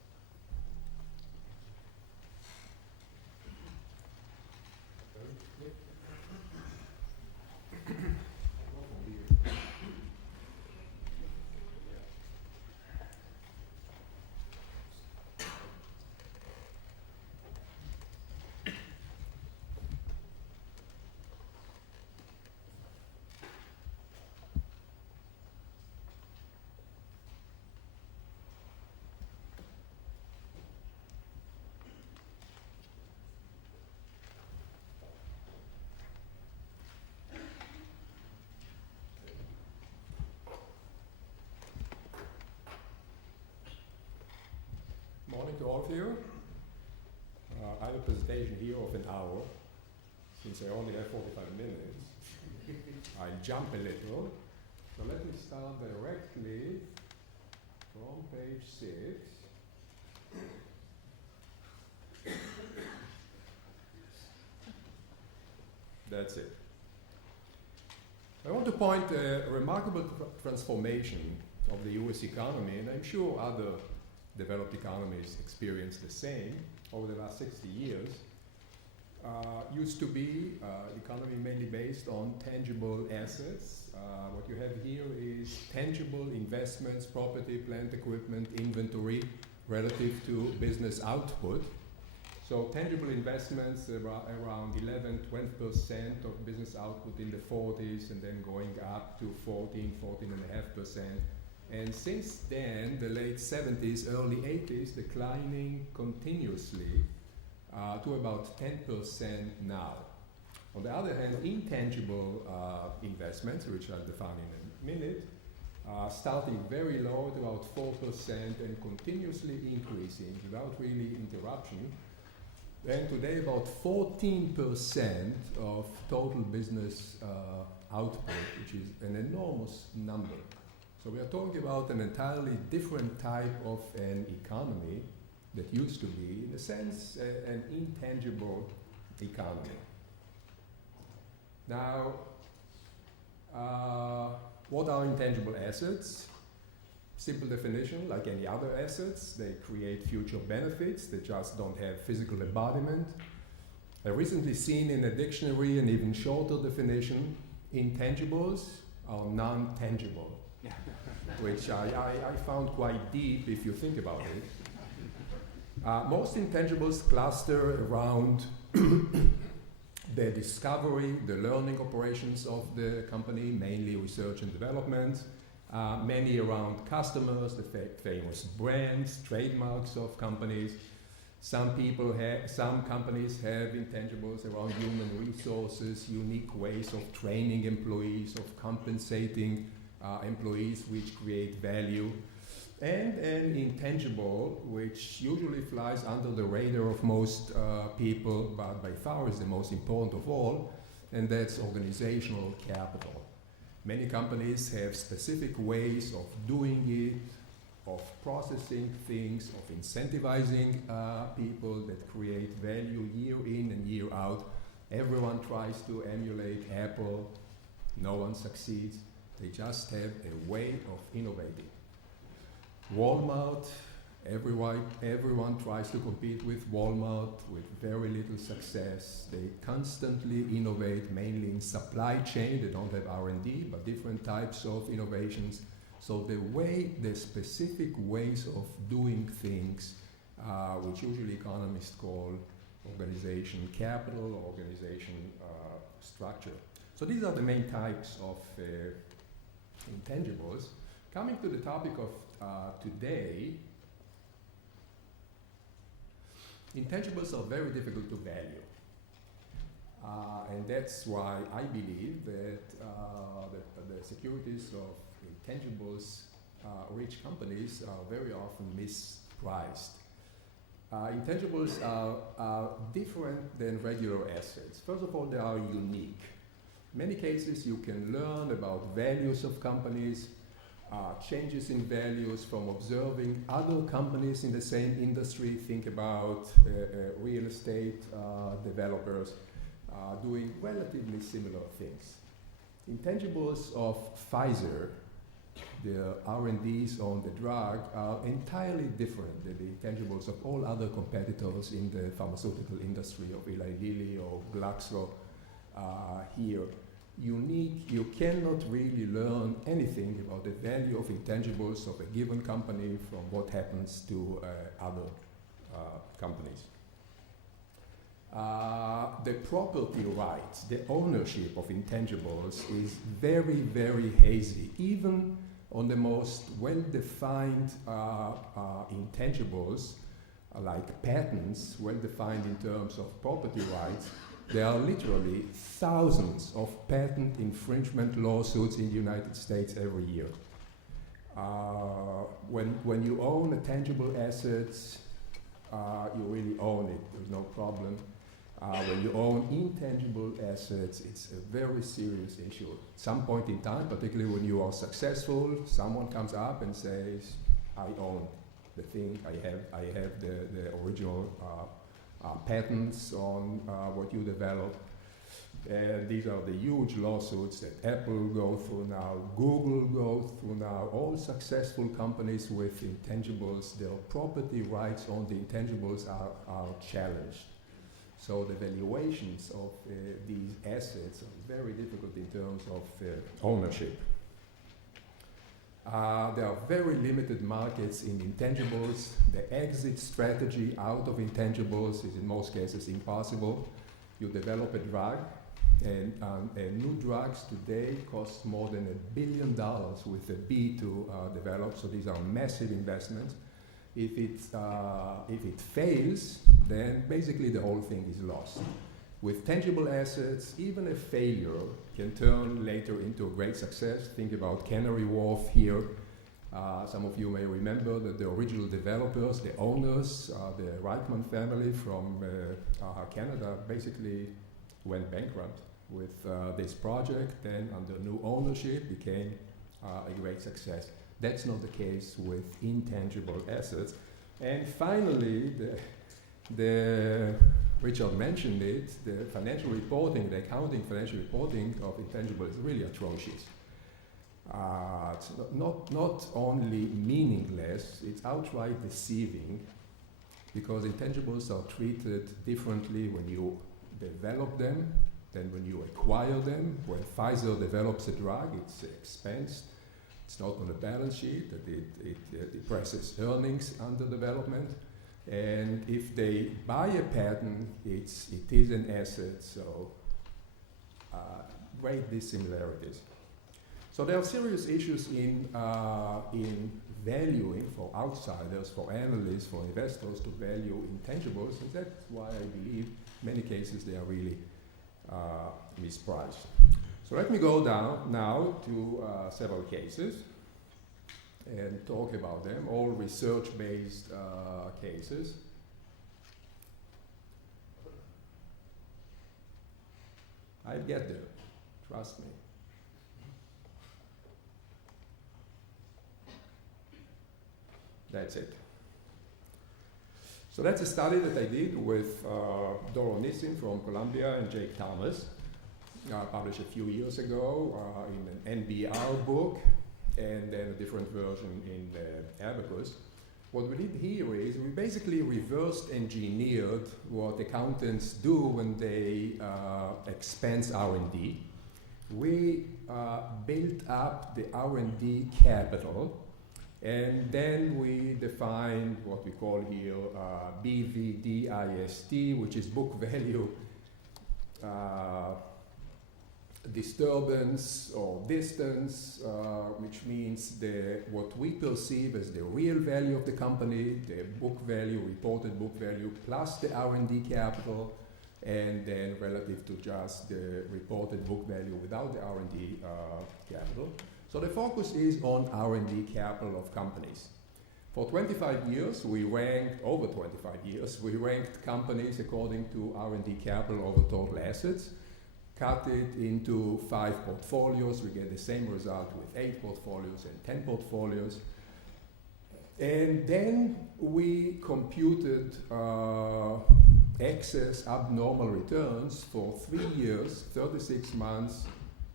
Morning to all of you. I have a presentation here of an hour. Since I only have 45 minutes, I'll jump a little. So let me start directly from page 6. That's it. I want to point a remarkable transformation of the US economy, and I'm sure other developed economies experience the same over the last 60 years. Used to be economy mainly based on tangible assets. What you have here is tangible investments, property, plant equipment, inventory relative to business output. So tangible investments around 11-12% of business output in the 40s, and then going up to 14.5%. And since then, the late 70s, early 80s, declining continuously to about 10% now. On the other hand, intangible investments, which I'll define in a minute, starting very low at about 4% and continuously increasing without really interruption. And today, about 14% of total business output, which is an enormous number. So we are talking about an entirely different type of an economy that used to be, in a sense, an intangible economy. Now, what are intangible assets? Simple definition, like any other assets, they create future benefits, they just don't have physical embodiment. I recently seen in a dictionary an even shorter definition: intangibles are non-tangible. Which I found quite deep if you think about it. Most intangibles cluster around the discovery, the learning operations of the company, mainly research and development, many around customers, the famous brands, trademarks of companies. Some companies have intangibles around human resources, unique ways of training employees, of compensating employees, which create value, and an intangible which usually flies under the radar of most people, but by far is the most important of all, and that's organizational capital. Many companies have specific ways of doing it, of processing things, of incentivizing people that create value year in and year out. Everyone tries to emulate Apple. No one succeeds. They just have a way of innovating. Walmart, everyone tries to compete with Walmart with very little success. They constantly innovate, mainly in supply chain. They don't have R&D, but different types of innovations. So the specific ways of doing things, which usually economists call organization capital or organization structure. So these are the main types of intangibles. Coming to the topic of today, intangibles are very difficult to value. And that's why I believe that the securities of intangibles rich companies are very often mispriced. Intangibles are different than regular assets. First of all, they are unique. Many cases you can learn about values of companies, changes in values from observing other companies in the same industry. Think about real estate developers. are doing relatively similar things. Intangibles of Pfizer, the R&Ds on the drug, are entirely different than the intangibles of all other competitors in the pharmaceutical industry of Eli Lilly or Glaxo here. You cannot really learn anything about the value of intangibles of a given company from what happens to other companies. The property rights, the ownership of intangibles is very, very hazy. Even on the most well-defined intangibles, like patents, well-defined in terms of property rights, there are literally thousands of patent infringement lawsuits in the United States every year. When you own a tangible assets, you really own it, there's no problem. When you own intangible assets, it's a very serious issue. At some point in time, particularly when you are successful, someone comes up and says, I own the thing, I have the original patents on what you develop. And these are the huge lawsuits that Apple go through now, Google go through now. All successful companies with intangibles, their property rights on the intangibles are challenged. So the valuations of these assets are very difficult in terms of ownership. There are very limited markets in intangibles. The exit strategy out of intangibles is in most cases impossible. You develop a drug, and new drugs today cost more than $1 billion with a B to develop, so these are massive investments. If it fails, then basically the whole thing is lost. With tangible assets, even a failure can turn later into a great success. Think about Canary Wharf here. Some of you may remember that the original developers, the owners, the Reichman family from Canada basically went bankrupt with this project, then under new ownership became a great success. That's not the case with intangible assets. And finally, Richard mentioned it, the financial reporting, the accounting financial reporting of intangibles is really atrocious. It's not only meaningless, it's outright deceiving, because intangibles are treated differently when you develop them than when you acquire them. When Pfizer develops a drug, it's expensed. It's not on the balance sheet, that it depresses earnings under development. And if they buy a patent, it is an asset, so great dissimilarities. So there are serious issues in valuing for outsiders, for analysts, for investors to value intangibles, and that's why I believe in many cases they are really mispriced. So let me go down now to several cases and talk about them, all research-based cases. I'll get there, trust me. That's it. So that's a study that I did with Doro Nissim from Columbia and Jake Thomas, published a few years ago in an NBR book, and then a different version in the Abacus. What we did here is we basically reversed engineered what accountants do when they expense R&D. We built up the R&D capital, and then we defined what we call here BVDIST, which is book value disturbance or distance, which means what we perceive as the real value of the company, the book value, reported book value, plus the R&D capital, and then relative to just the reported book value without the R&D capital. So the focus is on R&D capital of companies. For 25 years, over 25 years, we ranked companies according to R&D capital over total assets, cut it into 5 portfolios. We get the same result with 8 portfolios and 10 portfolios. And then we computed excess abnormal returns for 3 years, 36 months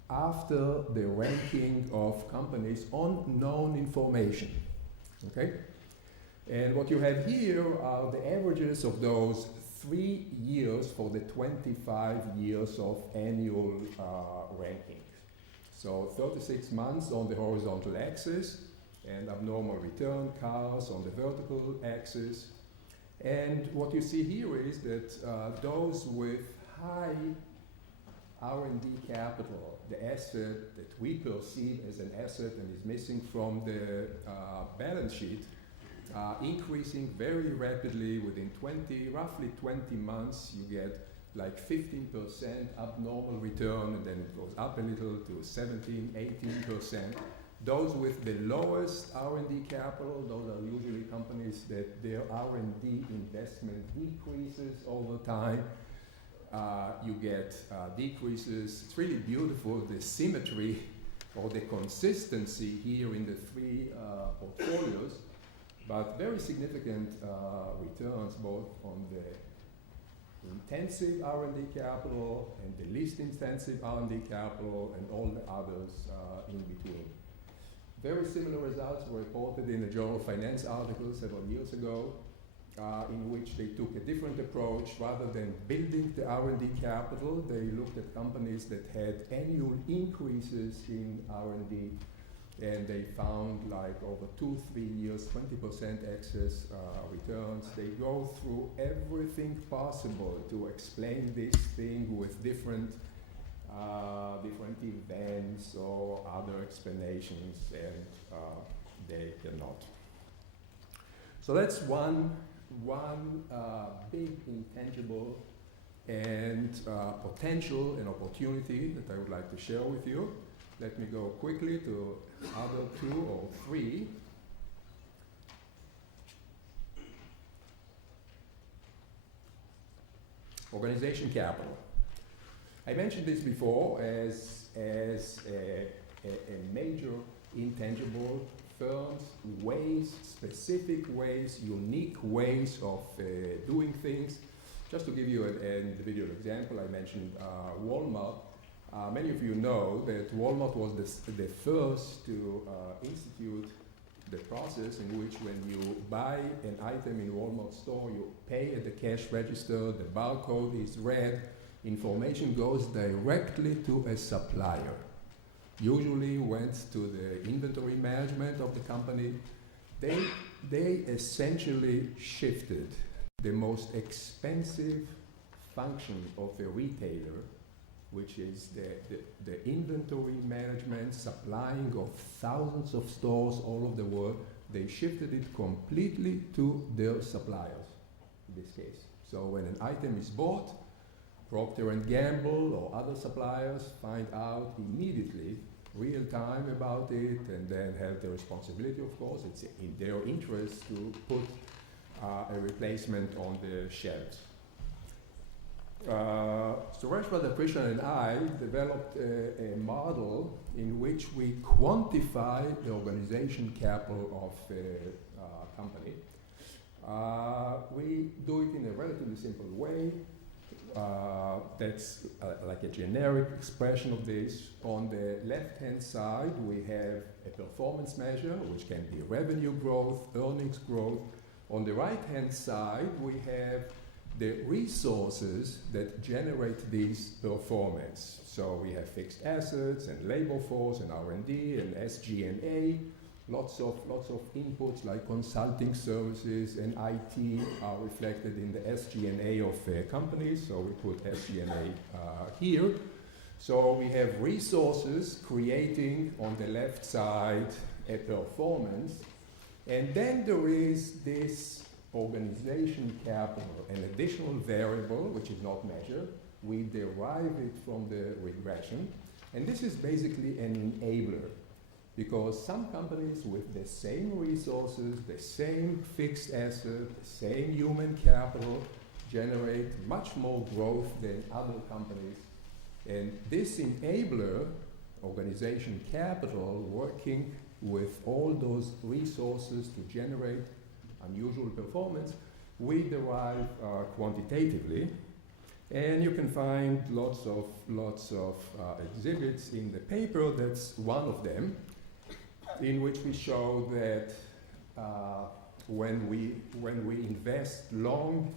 after the ranking of companies on known information. Okay? And what you have here are the averages of those 3 years for the 25 years of annual ranking. So 36 months on the horizontal axis, and abnormal return curves on the vertical axis. And what you see here is that those with high R&D capital, the asset that we perceive as an asset and is missing from the balance sheet, increasing very rapidly within roughly 20 months. You get like 15% abnormal return, and then it goes up a little to 17, 18%. Those with the lowest R&D capital, those are usually companies that their R&D investment decreases over time. You get decreases. It's really beautiful, the symmetry or the consistency here in the three portfolios, but very significant returns both on the intensive R&D capital and the least intensive R&D capital and all the others in between. Very similar results were reported in a Journal of Finance article several years ago, in which they took a different approach. Rather than building the R&D capital, they looked at companies that had annual increases in R&D, and they found like over 2-3 years, 20% excess returns. They go through everything possible to explain this thing with different events or other explanations, and they cannot. So that's one big intangible and potential and opportunity that I would like to share with you. Let me go quickly to other 2 or 3. Organization capital. I mentioned this before as a major intangible. Firms, ways, specific ways, unique ways of doing things. Just to give you an individual example, I mentioned Walmart. Many of you know that Walmart was the first to institute the process in which when you buy an item in Walmart store, you pay at the cash register, the barcode is read, information goes directly to a supplier. Usually went to the inventory management of the company. They essentially shifted the most expensive function of a retailer, which is the inventory management, supplying of thousands of stores all over the world. They shifted it completely to their suppliers, in this case. So when an item is bought, Procter & Gamble or other suppliers find out immediately, real time about it, and then have the responsibility, of course. It's in their interest to put a replacement on the shelves. Suresh Radhakrishnan and I developed a model in which we quantify the organization capital of a company. We do it in a relatively simple way. That's like a generic expression of this. On the left-hand side, we have a performance measure, which can be revenue growth, earnings growth. On the right-hand side, we have the resources that generate this performance. So we have fixed assets and labor force and R&D and SG&A. Lots of inputs like consulting services and IT are reflected in the SG&A of companies, so we put SG&A here. So we have resources creating on the left side a performance, and then there is this organization capital, an additional variable which is not measured. We derive it from the regression, and this is basically an enabler. Because some companies with the same resources, the same fixed asset, the same human capital generate much more growth than other companies. And this enabler, organization capital, working with all those resources to generate unusual performance, we derive quantitatively, and you can find lots of exhibits in the paper. That's one of them, in which we show that when we invest long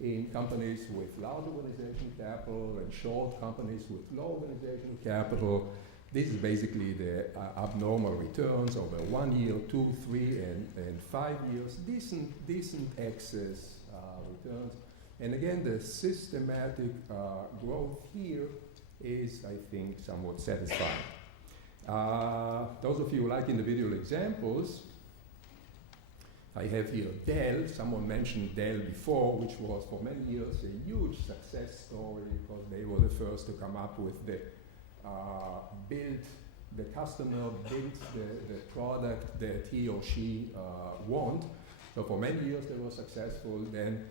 in companies with large organizational capital and short companies with low organizational capital, this is basically the abnormal returns over 1 year, 2, 3, and 5 years. Decent excess returns. And again, the systematic growth here is, I think, somewhat satisfying. Those of you who like individual examples, I have here Dell. Someone mentioned Dell before, which was for many years a huge success story because they were the first to come up with the customer builds the product that he or she want. So for many years they were successful. Then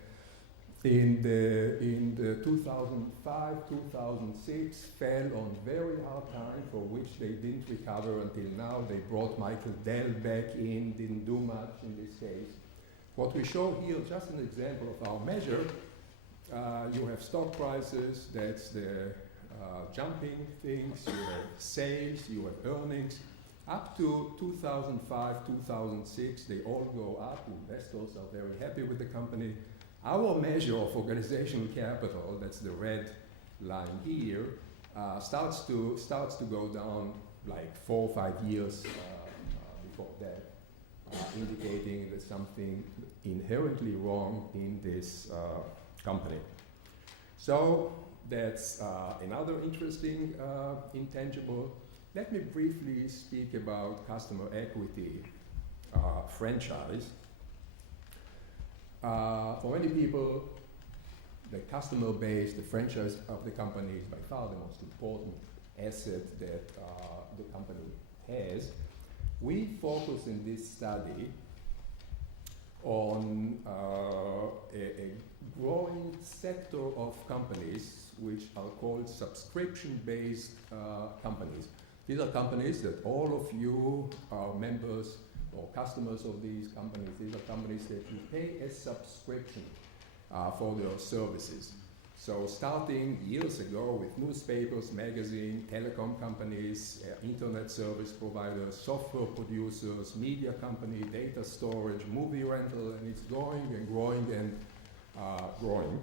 in the 2005, 2006 fell on very hard time for which they didn't recover until now. They brought Michael Dell back in, didn't do much in this case. What we show here, just an example of our measure, you have stock prices, that's the jumping things, you have sales, you have earnings. Up to 2005, 2006, they all go up. Investors are very happy with the company. Our measure of organizational capital, that's the red line here, starts to go down like 4 or 5 years before that, indicating that something inherently wrong in this company. So that's another interesting intangible. Let me briefly speak about customer equity franchise. For many people, the customer base, the franchise of the company is by far the most important asset that the company has. We focus in this study on a growing sector of companies which are called subscription-based companies. These are companies that all of you are members or customers of these companies. These are companies that you pay a subscription for their services. So starting years ago with newspapers, magazines, telecom companies, internet service providers, software producers, media company, data storage, movie rental, and it's growing and growing and growing.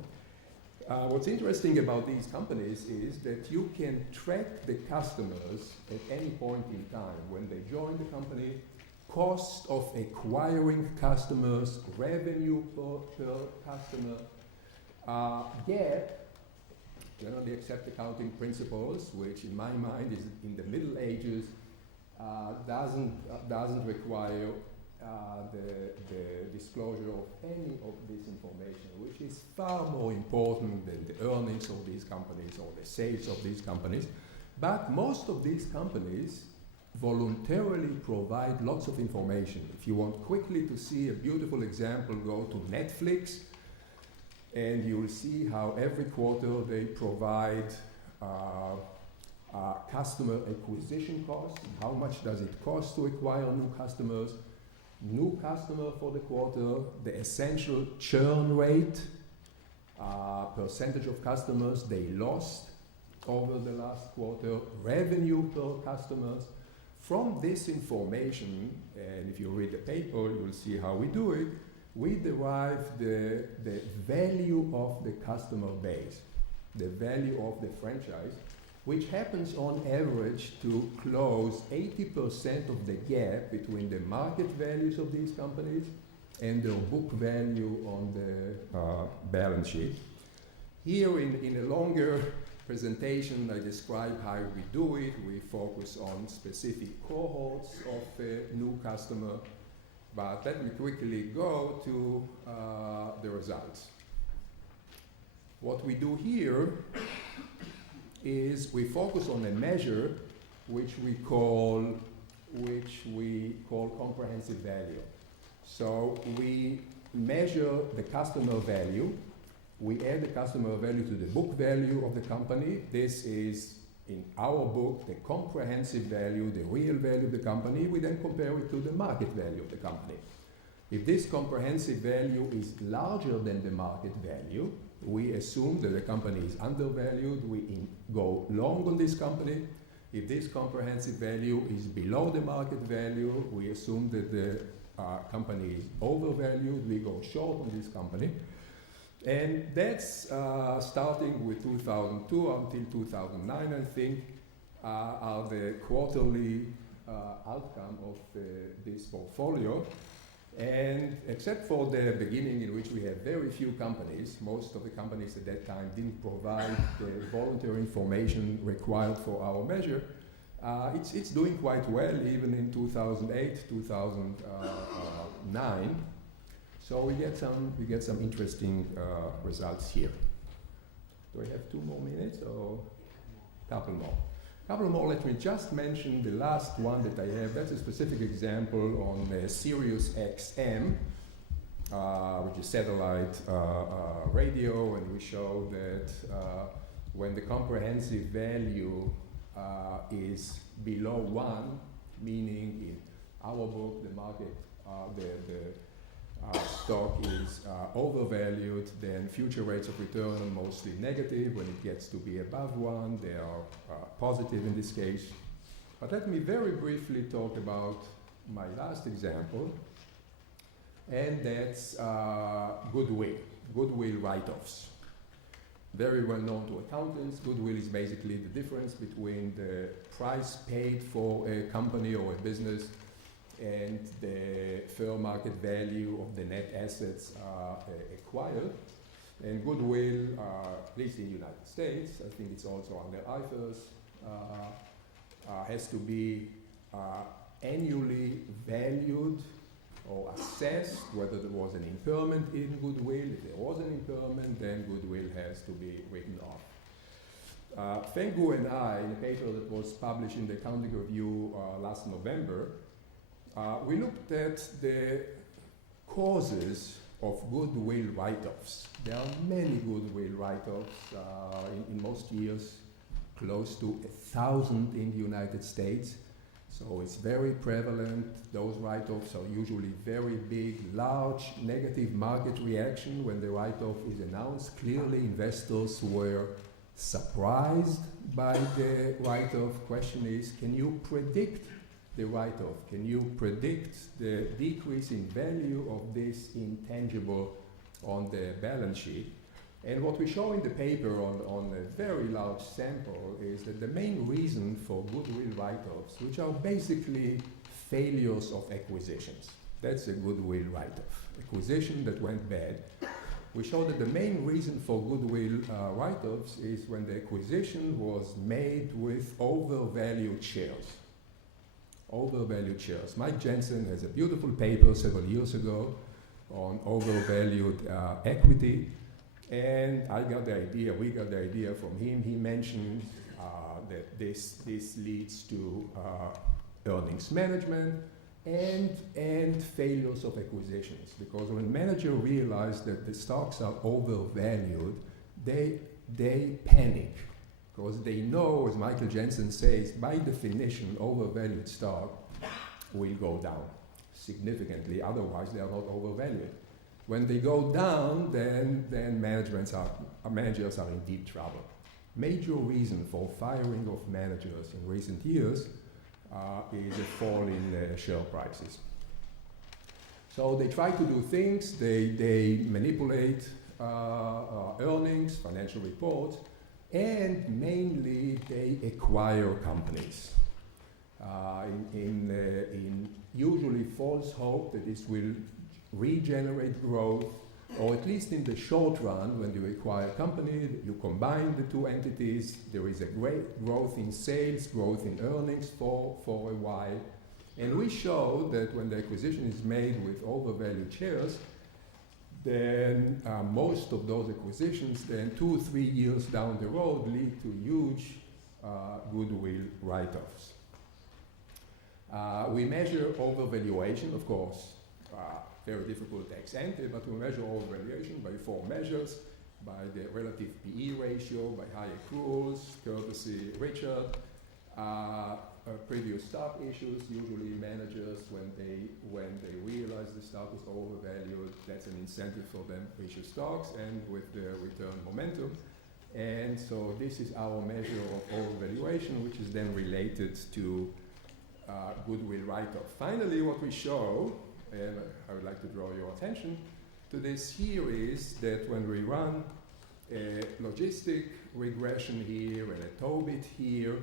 What's interesting about these companies is that you can track the customers at any point in time. When they join the company, cost of acquiring customers, revenue per customer, GAAP, generally accepted accounting principles, which in my mind is in the Middle Ages, doesn't require the disclosure of any of this information, which is far more important than the earnings of these companies or the sales of these companies. But most of these companies voluntarily provide lots of information. If you want quickly to see a beautiful example, go to Netflix, and you'll see how every quarter they provide customer acquisition costs. How much does it cost to acquire new customers? New customer for the quarter, the essential churn rate, percentage of customers they lost over the last quarter, revenue per customers. From this information, and if you read the paper, you will see how we do it, we derive the value of the customer base, the value of the franchise, which happens on average to close 80% of the gap between the market values of these companies and their book value on the balance sheet. Here in a longer presentation, I describe how we do it. We focus on specific cohorts of a new customer, but let me quickly go to the results. What we do here is we focus on a measure which we call comprehensive value. So we measure the customer value. We add the customer value to the book value of the company. This is, in our book, the comprehensive value, the real value of the company. We then compare it to the market value of the company. If this comprehensive value is larger than the market value, we assume that the company is undervalued, we go long on this company. If this comprehensive value is below the market value, we assume that the company is overvalued, we go short on this company. And that's starting with 2002 until 2009, I think, are the quarterly outcome of this portfolio. And except for the beginning in which we had very few companies, most of the companies at that time didn't provide the voluntary information required for our measure, it's doing quite well even in 2008, 2009. So we get some interesting results here. Do I have 2 more minutes or couple more? Couple more, let me just mention the last one that I have. That's a specific example on Sirius XM, which is satellite radio, and we show that when the comprehensive value is below 1, meaning in our book the market, the stock is overvalued, then future rates of return are mostly negative. When it gets to be above 1, they are positive in this case. But let me very briefly talk about my last example, and that's goodwill write-offs. Very well known to accountants. Goodwill is basically the difference between the price paid for a company or a business and the fair market value of the net assets acquired. And goodwill, at least in the United States, I think it's also under IFRS, has to be annually valued or assessed, whether there was an impairment in goodwill. If there was an impairment, then goodwill has to be written off. Fengu and I, in a paper that was published in the Accounting Review last November, we looked at the causes of goodwill write-offs. There are many goodwill write-offs in most years, close to 1,000 in the United States. So it's very prevalent. Those write-offs are usually very big, large negative market reaction when the write-off is announced. Clearly investors were surprised by the write-off. Question is, can you predict the write-off? Can you predict the decrease in value of this intangible on the balance sheet? And what we show in the paper on a very large sample is that the main reason for goodwill write-offs, which are basically failures of acquisitions, that's a goodwill write-off, acquisition that went bad. We show that the main reason for goodwill write-offs is when the acquisition was made with overvalued shares. Overvalued shares. Mike Jensen has a beautiful paper several years ago on overvalued equity, and I got the idea, we got the idea from him. He mentioned that this leads to earnings management and failures of acquisitions, because when managers realize that the stocks are overvalued, they panic. Because they know, as Michael Jensen says, by definition, overvalued stock will go down significantly. Otherwise, they are not overvalued. When they go down, then managers are in deep trouble. Major reason for firing of managers in recent years is a fall in share prices. So they try to do things. They manipulate earnings, financial reports, and mainly they acquire companies in usually false hope that this will regenerate growth, or at least in the short run, when you acquire a company, you combine the two entities, there is a great growth in sales, growth in earnings for a while. And we show that when the acquisition is made with overvalued shares, then most of those acquisitions, then 2 or 3 years down the road, lead to huge goodwill write-offs. We measure overvaluation, of course, very difficult ex ante, but we measure overvaluation by 4 measures: by the relative PE ratio, by high accruals, courtesy Richard, previous stock issues. Usually managers, when they realize the stock is overvalued, that's an incentive for them to issue stocks, and with the return momentum. And so this is our measure of overvaluation, which is then related to goodwill write-off. Finally, what we show, and I would like to draw your attention to this here, is that when we run a logistic regression here and a Tobit here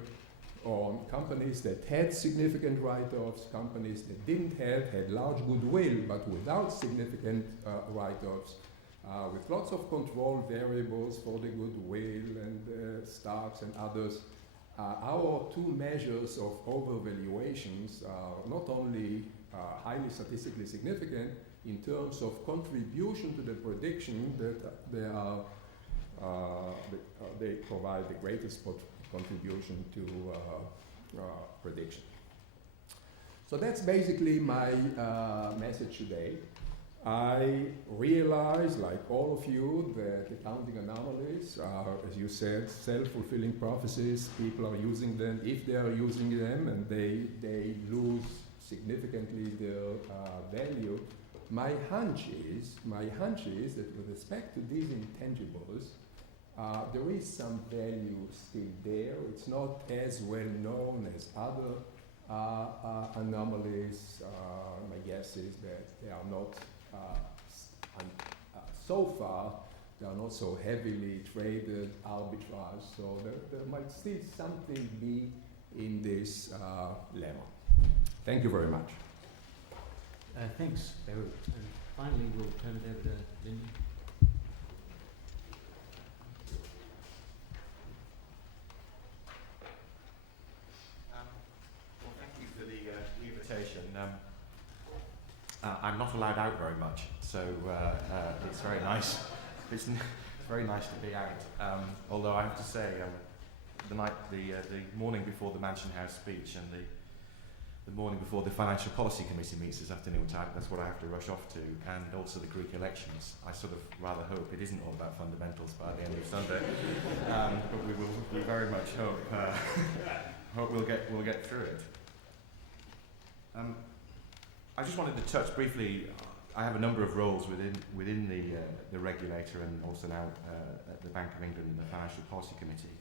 on companies that had significant write-offs, companies that didn't have, had large goodwill but without significant write-offs, with lots of control variables for the goodwill and stocks and others, our two measures of overvaluations are not only highly statistically significant in terms of contribution to the prediction, that they provide the greatest contribution to prediction. So that's basically my message today. I realize, like all of you, that accounting anomalies are, as you said, self-fulfilling prophecies. People are using them. If they are using them and they lose significantly their value, my hunch is that with respect to these intangibles, there is some value still there. It's not as well known as other anomalies. My guess is that they are not, so far, they are not so heavily traded arbitrage. So there might still something be in this lemma. Thank you very much. Thanks, Beru. And finally, we'll turn it over to Lindy. Well, thank you for the invitation. I'm not allowed out very much, so it's very nice. It's very nice to be out. Although I have to say, the morning before the Mansion House speech and the morning before the Financial Policy Committee meets this afternoon, that's what I have to rush off to, and also the Greek elections. I sort of rather hope it isn't all about fundamentals by the end of Sunday, but we very much hope we'll get through it. I just wanted to touch briefly. I have a number of roles within the regulator and also now at the Bank of England and the Financial Policy Committee.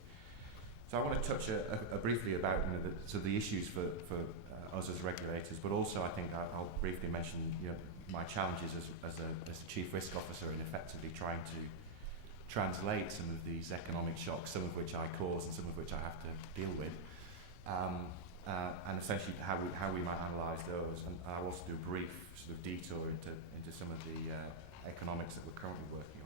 So I want to touch briefly about the issues for us as regulators, but also I think I'll briefly mention my challenges as the chief risk officer in effectively trying to translate some of these economic shocks, some of which I cause and some of which I have to deal with, and essentially how we might analyse those. And I'll also do a brief sort of detour into some of the economics that we're currently working on.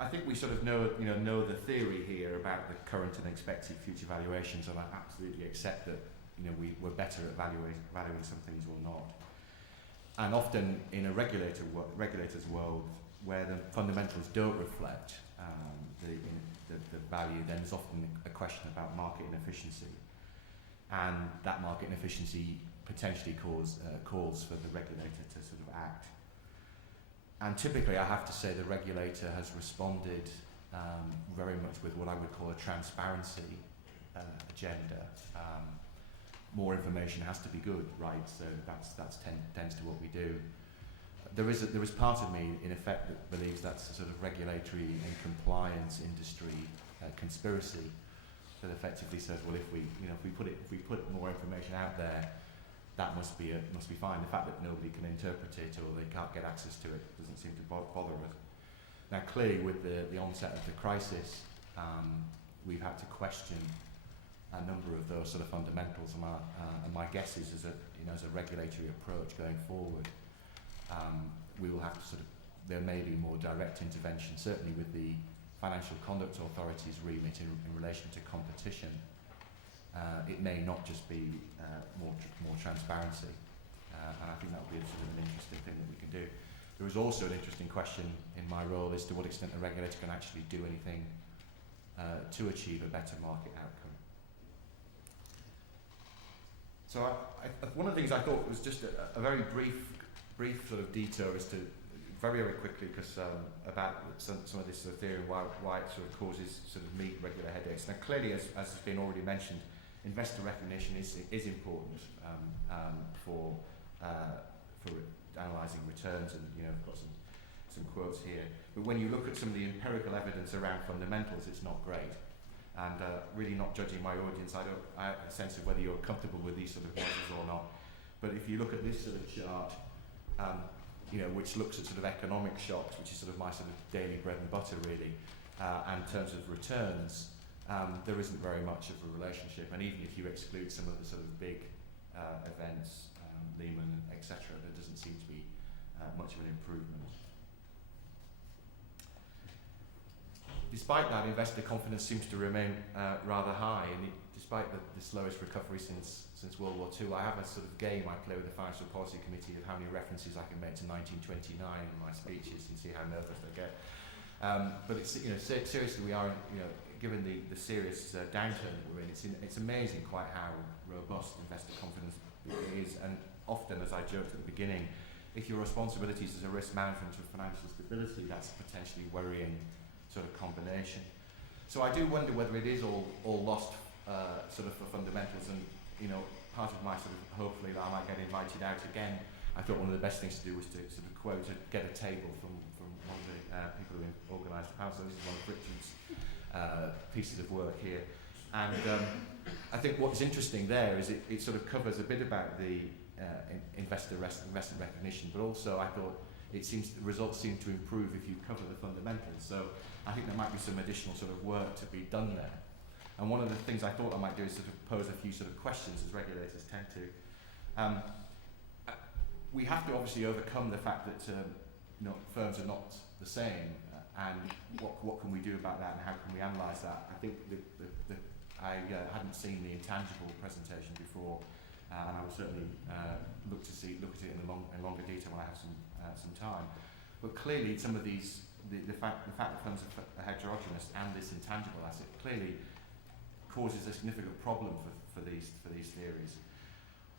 I think we sort of know the theory here about the current and expected future valuations, and I absolutely accept that we're better at valuing some things or not. And often in a regulator's world, where the fundamentals don't reflect the value, then there's often a question about market inefficiency, and that market inefficiency potentially calls for the regulator to sort of act. And typically, I have to say, the regulator has responded very much with what I would call a transparency agenda. More information has to be good, right? So that's tends to what we do. There is part of me, in effect, that believes that's a sort of regulatory and compliance industry conspiracy that effectively says, well, if we put more information out there, that must be fine. The fact that nobody can interpret it or they can't get access to it doesn't seem to bother us. Now, clearly, with the onset of the crisis, we've had to question a number of those sort of fundamentals. And my guess is as a regulatory approach going forward, we will have to there may be more direct intervention, certainly with the Financial Conduct Authority's remit in relation to competition. It may not just be more transparency, and I think that would be sort of an interesting thing that we can do. There is also an interesting question in my role as to what extent the regulator can actually do anything to achieve a better market outcome. So one of the things I thought was just a very brief sort of detour as to very, very quickly, because about some of this sort of theory and why it sort of causes sort of me regular headaches. Now, clearly, as has been already mentioned, investor recognition is important for analysing returns, and I've got some quotes here. But when you look at some of the empirical evidence around fundamentals, it's not great. And really not judging my audience, I have a sense of whether you're comfortable with these sort of measures or not. But if you look at this sort of chart, which looks at sort of economic shocks, which is sort of my sort of daily bread and butter really, and in terms of returns, there isn't very much of a relationship. And even if you exclude some of the sort of big events, Lehman, etc., there doesn't seem to be much of an improvement. Despite that, investor confidence seems to remain rather high, and despite the slowest recovery since World War II, I have a sort of game I play with the Financial Policy Committee of how many references I can make to 1929 in my speeches and see how nervous they get. But it's seriously, we are given the serious downturn that we're in, it's amazing quite how robust investor confidence is, and often, as I joked at the beginning, if your responsibilities as a risk management of financial stability, that's a potentially worrying sort of combination. So I do wonder whether it is all lost sort of for fundamentals, and part of my sort of hopefully that I might get invited out again. I thought one of the best things to do was to sort of get a table from one of the people who organised the panel. So this is one of Richard's pieces of work here, and I think what's interesting there is it sort of covers a bit about the investment recognition, but also I thought the results seem to improve if you cover the fundamentals. So I think there might be some additional sort of work to be done there. And one of the things I thought I might do is sort of pose a few sort of questions, as regulators tend to. We have to obviously overcome the fact that firms are not the same, and what can we do about that, and how can we analyse that? I think I hadn't seen the intangible presentation before, and I will certainly look at it in longer detail when I have some time. But clearly, some of these, the fact that firms are heterogeneous and this intangible asset clearly causes a significant problem for these theories.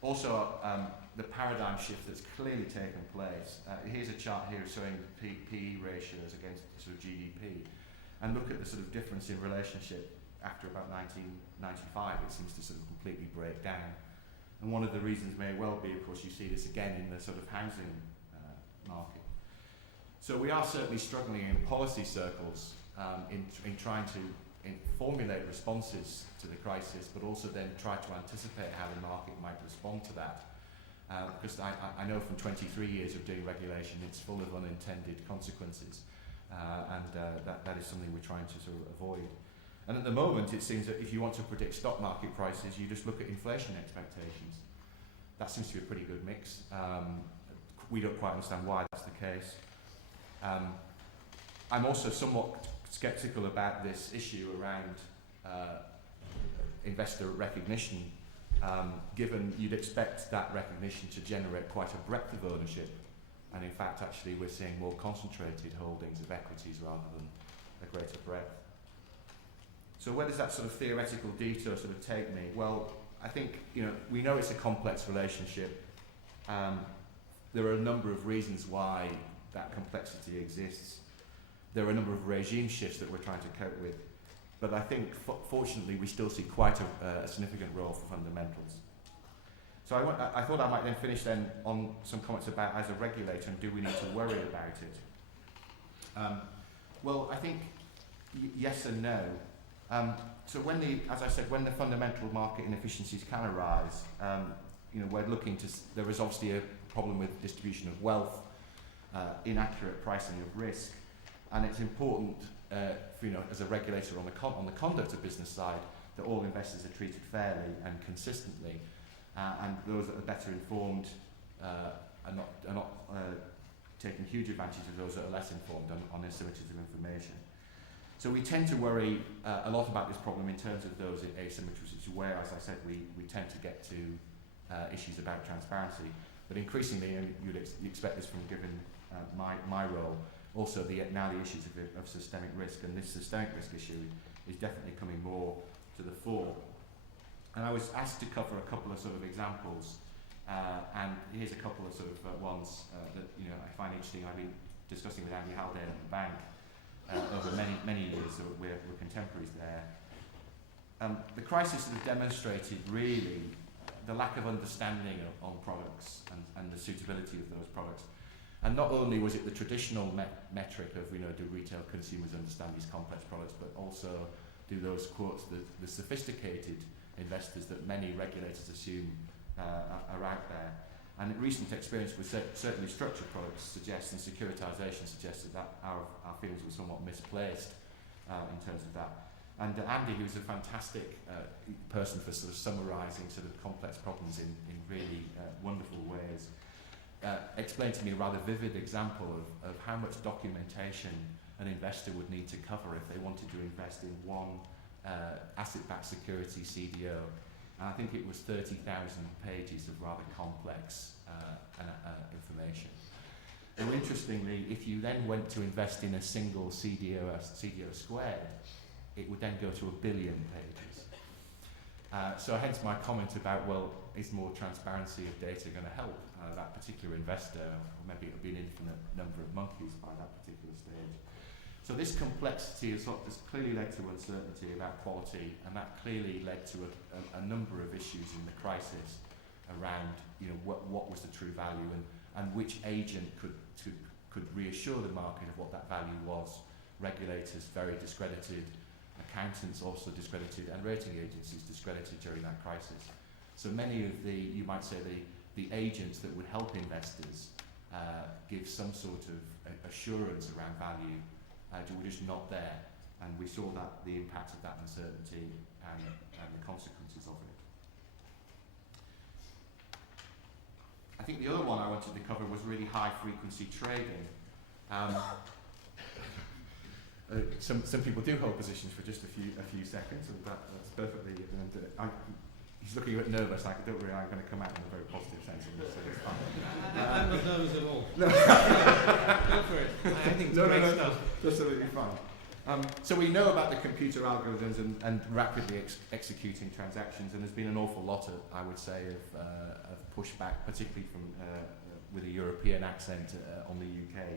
Also, the paradigm shift that's clearly taken place. Here's a chart here showing PE ratios against sort of GDP, and look at the sort of difference in relationship after about 1995. It seems to sort of completely break down. And one of the reasons may well be, of course, you see this again in the sort of housing market. So we are certainly struggling in policy circles in trying to formulate responses to the crisis, but also then try to anticipate how the market might respond to that. Because I know from 23 years of doing regulation, it's full of unintended consequences, and that is something we're trying to sort of avoid. And at the moment, it seems that if you want to predict stock market prices, you just look at inflation expectations. That seems to be a pretty good mix. We don't quite understand why that's the case. I'm also somewhat sceptical about this issue around investor recognition, given you'd expect that recognition to generate quite a breadth of ownership, and in fact actually we're seeing more concentrated holdings of equities rather than a greater breadth. So where does that sort of theoretical detour sort of take me? Well, I think we know it's a complex relationship. There are a number of reasons why that complexity exists. There are a number of regime shifts that we're trying to cope with, but I think fortunately we still see quite a significant role for fundamentals. So I thought I might then finish then on some comments about, as a regulator, and do we need to worry about it? Well, I think yes and no. So as I said, when the fundamental market inefficiencies can arise, we're looking to. There is obviously a problem with distribution of wealth, inaccurate pricing of risk, and it's important, as a regulator on the conduct of business side, that all investors are treated fairly and consistently, and those that are better informed are not taking huge advantage of those that are less informed on asymmetries of information. So we tend to worry a lot about this problem in terms of those asymmetries, where, as I said, we tend to get to issues about transparency. But increasingly, you'd expect this from given my role, also now the issues of systemic risk, and this systemic risk issue is definitely coming more to the fore. And I was asked to cover a couple of sort of examples, and here's a couple of sort of ones that I find interesting. I've been discussing with Andy Haldane at the bank over many years, so we're contemporaries there. The crisis has demonstrated really the lack of understanding on products and the suitability of those products. And not only was it the traditional metric of, do retail consumers understand these complex products, but also do those quotes, the sophisticated investors that many regulators assume are out there. And recent experience with certainly structured products suggests, and securitization suggests that our feelings were somewhat misplaced in terms of that. And Andy, who's a fantastic person for sort of summarising sort of complex problems in really wonderful ways, explained to me a rather vivid example of how much documentation an investor would need to cover if they wanted to invest in one asset-backed security CDO. And I think it was 30,000 pages of rather complex information. And interestingly, if you then went to invest in a single CDO squared, it would then go to 1 billion pages. So hence my comment about, well, is more transparency of data going to help that particular investor, or maybe it'll be an infinite number of monkeys by that particular stage. So this complexity has clearly led to uncertainty about quality, and that clearly led to a number of issues in the crisis around, what was the true value and which agent could reassure the market of what that value was. Regulators very discredited, accountants also discredited, and rating agencies discredited during that crisis. So many of you might say the agents that would help investors give some sort of assurance around value were just not there, and we saw the impact of that uncertainty and the consequences of it. I think the other one I wanted to cover was really high frequency trading. Some people do hold positions for just a few seconds, and that's perfectly. He's looking a bit nervous. Don't worry, I'm going to come out in a very positive sense of this, so it's fine. I'm not nervous at all. No. Go for it. I think it's great stuff. Absolutely fine. So we know about the computer algorithms and rapidly executing transactions, and there's been an awful lot of, I would say, of pushback, particularly from with a European accent on the UK,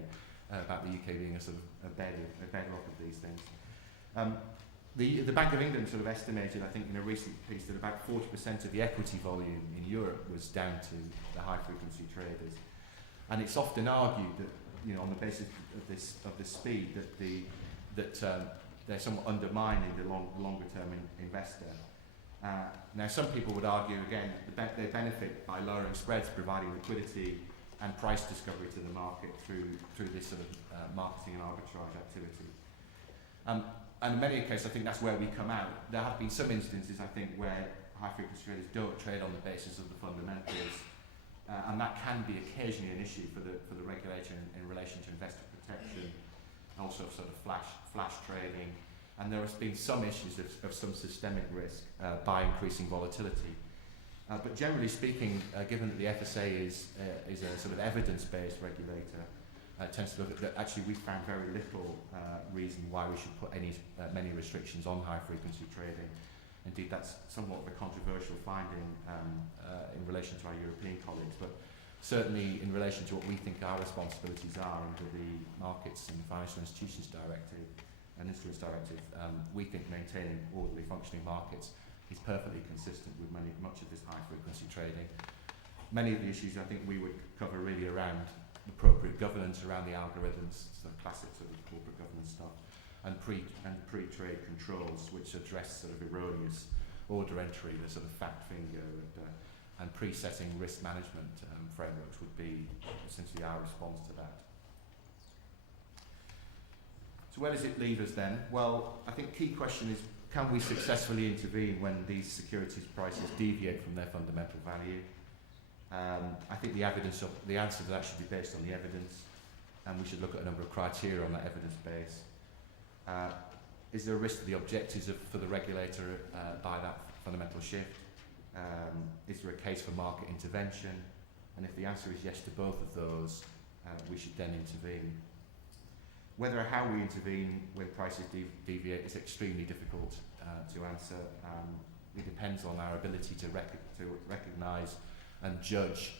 about the UK being a sort of a bedrock of these things. The Bank of England sort of estimated, I think, in a recent piece that about 40% of the equity volume in Europe was down to the high-frequency traders, and it's often argued that, on the basis of this speed, that they're somewhat undermining the longer-term investor. Now, some people would argue again that they benefit by lowering spreads, providing liquidity and price discovery to the market through this sort of marketing and arbitrage activity. And in many cases, I think that's where we come out. There have been some instances, I think, where high-frequency traders don't trade on the basis of the fundamentals, and that can be occasionally an issue for the regulator in relation to investor protection, and also sort of flash trading. And there has been some issues of some systemic risk by increasing volatility. But generally speaking, given that the FSA is a sort of evidence-based regulator, tends to look at that. Actually, we found very little reason why we should put many restrictions on high-frequency trading. Indeed, that's somewhat of a controversial finding in relation to our European colleagues, but certainly in relation to what we think our responsibilities are under the Markets and Financial Institutions Directive and Instruments Directive, we think maintaining orderly functioning markets is perfectly consistent with much of this high-frequency trading. Many of the issues I think we would cover really around appropriate governance around the algorithms, so the classic sort of corporate governance stuff, and pre-trade controls, which address sort of erroneous order entry, the sort of fat finger, and pre-setting risk management frameworks would be essentially our response to that. So where does it leave us then? Well, I think key question is, can we successfully intervene when these securities prices deviate from their fundamental value? I think the answer to that should be based on the evidence, and we should look at a number of criteria on that evidence base. Is there a risk to the objectives for the regulator by that fundamental shift? Is there a case for market intervention? And if the answer is yes to both of those, we should then intervene. Whether or how we intervene when prices deviate is extremely difficult to answer. It depends on our ability to recognise and judge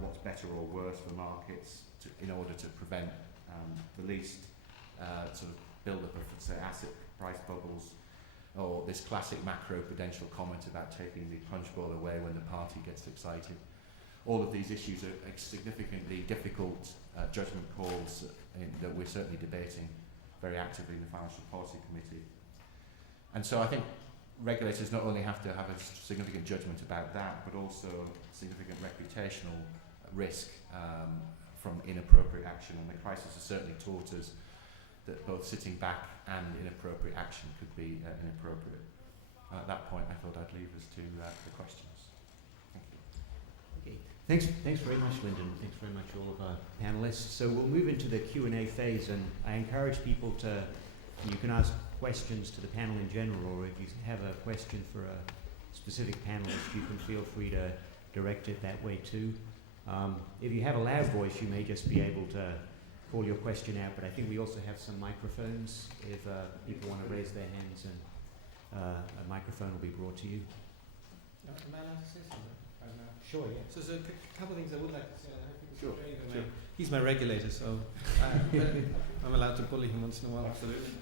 what's better or worse for markets in order to prevent the least sort of build-up of, say, asset price bubbles, or this classic macro-prudential comment about taking the punch bowl away when the party gets excited. All of these issues are significantly difficult judgment calls that we're certainly debating very actively in the Financial Policy Committee. And so I think regulators not only have to have a significant judgment about that, but also significant reputational risk from inappropriate action. And the crisis has certainly taught us that both sitting back and inappropriate action could be inappropriate. At that point, I thought I'd leave us to the questions. Thank you. Okay. Thanks very much, Lyndon. Thanks very much, all of our panelists. So we'll move into the Q&A phase, and I encourage people to, you can ask questions to the panel in general, or if you have a question for a specific panelist, you can feel free to direct it that way too. If you have a loud voice, you may just be able to call your question out, but I think we also have some microphones if people want to raise their hands, and a microphone will be brought to you. Am I allowed to say something right now? Sure, yeah. So there's a couple of things I would like to say. Sure, sure. He's my regulator, so I'm allowed to bully him once in a while. Absolutely.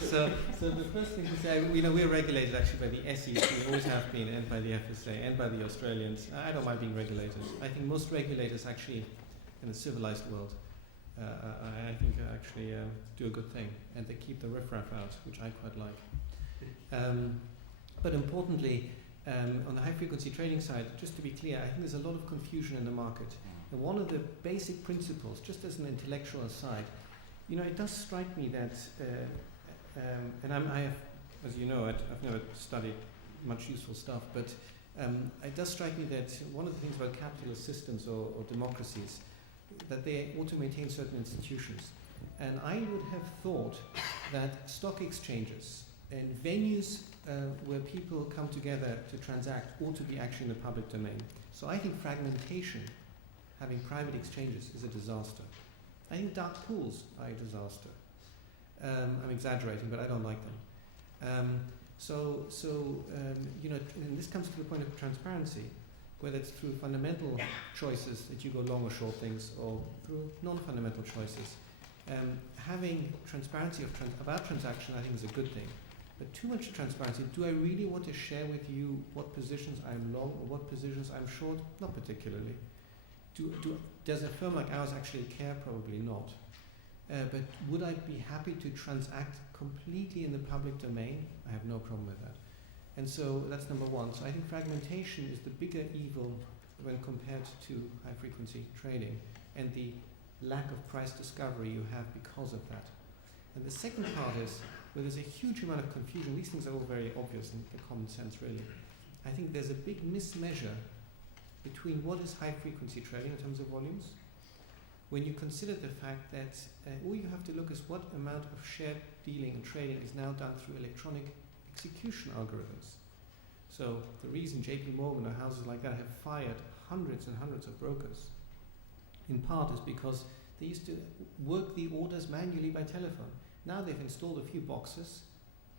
So the first thing to say, we're regulated actually by the SEC, always have been, and by the FSA, and by the Australians. I don't mind being regulated. I think most regulators actually, in a civilized world, I think actually do a good thing, and they keep the riffraff out, which I quite like. But importantly, on the high-frequency trading side, just to be clear, I think there's a lot of confusion in the market. And one of the basic principles, just as an intellectual aside, it does strike me that, and I have, as you know, I've never studied much useful stuff, but it does strike me that one of the things about capitalist systems or democracies, that they ought to maintain certain institutions. And I would have thought that stock exchanges and venues where people come together to transact ought to be actually in the public domain. So I think fragmentation, having private exchanges, is a disaster. I think dark pools are a disaster. I'm exaggerating, but I don't like them. And this comes to the point of transparency, whether it's through fundamental choices that you go long or short things, or through non-fundamental choices. Having transparency about transaction, I think, is a good thing. But too much transparency, do I really want to share with you what positions I'm long or what positions I'm short? Not particularly. Does a firm like ours actually care? Probably not. But would I be happy to transact completely in the public domain? I have no problem with that. And so that's number one. So I think fragmentation is the bigger evil when compared to high-frequency trading, and the lack of price discovery you have because of that. And the second part is, where there's a huge amount of confusion, these things are all very obvious and common sense really. I think there's a big mismeasure between what is high-frequency trading in terms of volumes, when you consider the fact that all you have to look is what amount of share dealing and trading is now done through electronic execution algorithms. So the reason JP Morgan or houses like that have fired hundreds and hundreds of brokers, in part, is because they used to work the orders manually by telephone. Now they've installed a few boxes,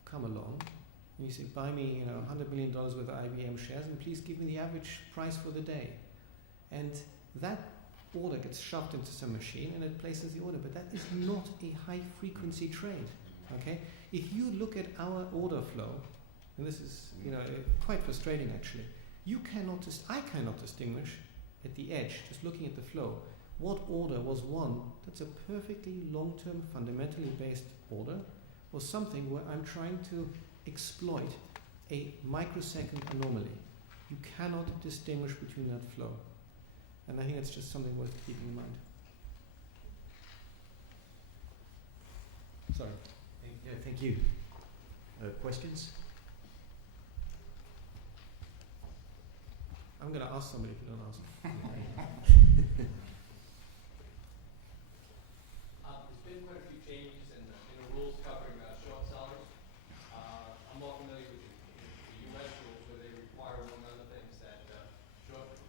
come along, and you say, buy me $100 million worth of IBM shares, and please give me the average price for the day. And that order gets shoved into some machine and it places the order, but that is not a high-frequency trade. Okay? If you look at our order flow, and this is quite frustrating actually, I cannot distinguish at the edge, just looking at the flow, what order was one that's a perfectly long-term, fundamentally based order, or something where I'm trying to exploit a microsecond anomaly. You cannot distinguish between that flow. And I think that's just something worth keeping in mind. Sorry. Thank you. Questions? I'm going to ask somebody if you don't ask. There's been quite a few changes in the rules covering short sellers. I'm more familiar with the U.S. rules, where they require, among other things, that short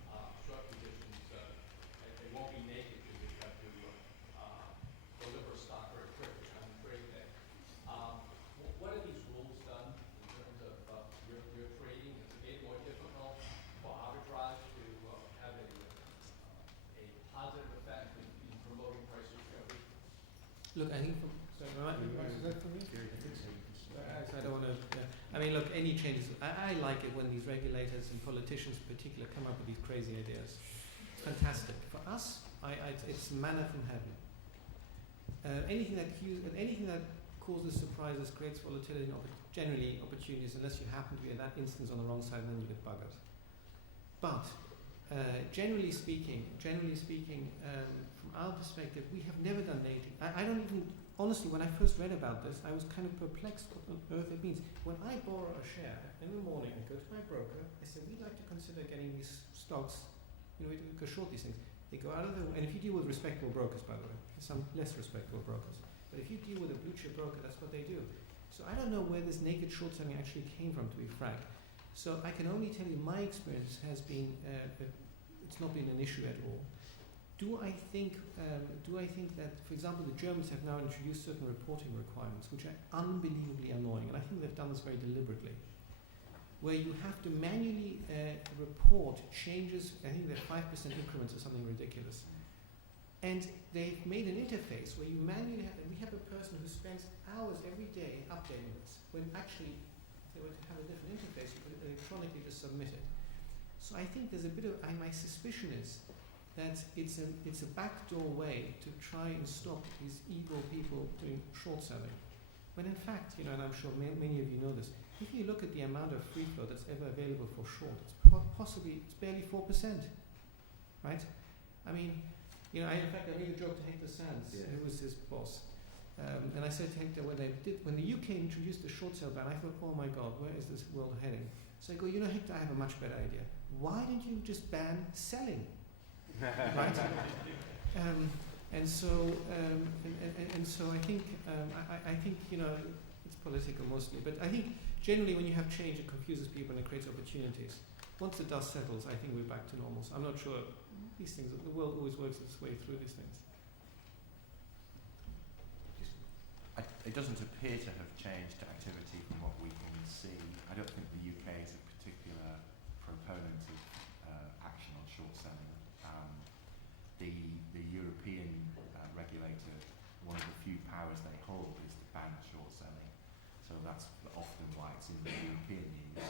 positions they won't be naked because they have to deliver stock very quickly on trade day. What have these rules done in terms of your trading? Has it made it more difficult for arbitrage to have a high mean, look, any changes. I like it when these regulators and politicians, in particular, come up with these crazy ideas. It's fantastic for us. It's manna from heaven. Anything that causes surprises, creates volatility, and generally opportunities, unless you happen to be in that instance on the wrong side, and then you get buggered. But generally speaking, from our perspective, we have never done negative. I don't even, honestly, when I first read about this, I was kind of perplexed what on earth it means. When I borrow a share, in the morning I go to my broker, I say, we'd like to consider getting these stocks, we go short these things. They go out of the, and if you deal with respectable brokers, by the way, some less respectable brokers, but if you deal with a blue chip broker, that's what they do. So I don't know where this naked short selling actually came from, to be frank. So I can only tell you my experience has been, it's not been an issue at all. Do I think that, for example, the Germans have now introduced certain reporting requirements which are unbelievably annoying, and I think they've done this very deliberately, where you have to manually report changes. I think they're 5% increments or something ridiculous. And they've made an interface where you manually we have a person who spends hours every day updating this, when actually, if they were to have a different interface, you could electronically just submit it. So I think there's a bit of, my suspicion is that it's a backdoor way to try and stop these evil people doing short selling. When in fact, and I'm sure many of you know this, if you look at the amount of free flow that's ever available for short, it's it's barely 4%, right? I mean, in fact, I made a joke to Hector Sands, who was his boss, and I said to Hector, when the UK introduced the short sale ban, I thought, oh my God, where is this world heading? So I go, Hector, I have a much better idea. Why don't you just ban selling, right? And so I think it's political mostly, but I think generally when you have change, it confuses people and it creates opportunities. Once the dust settles, I think we're back to normal. So I'm not sure these things. The world always works its way through these things. It doesn't appear to have changed activity from what we can see. I don't think the UK is a particular proponent of action on short selling. The European regulator, one of the few powers they hold is to ban short selling. So that's often why it's in the European news.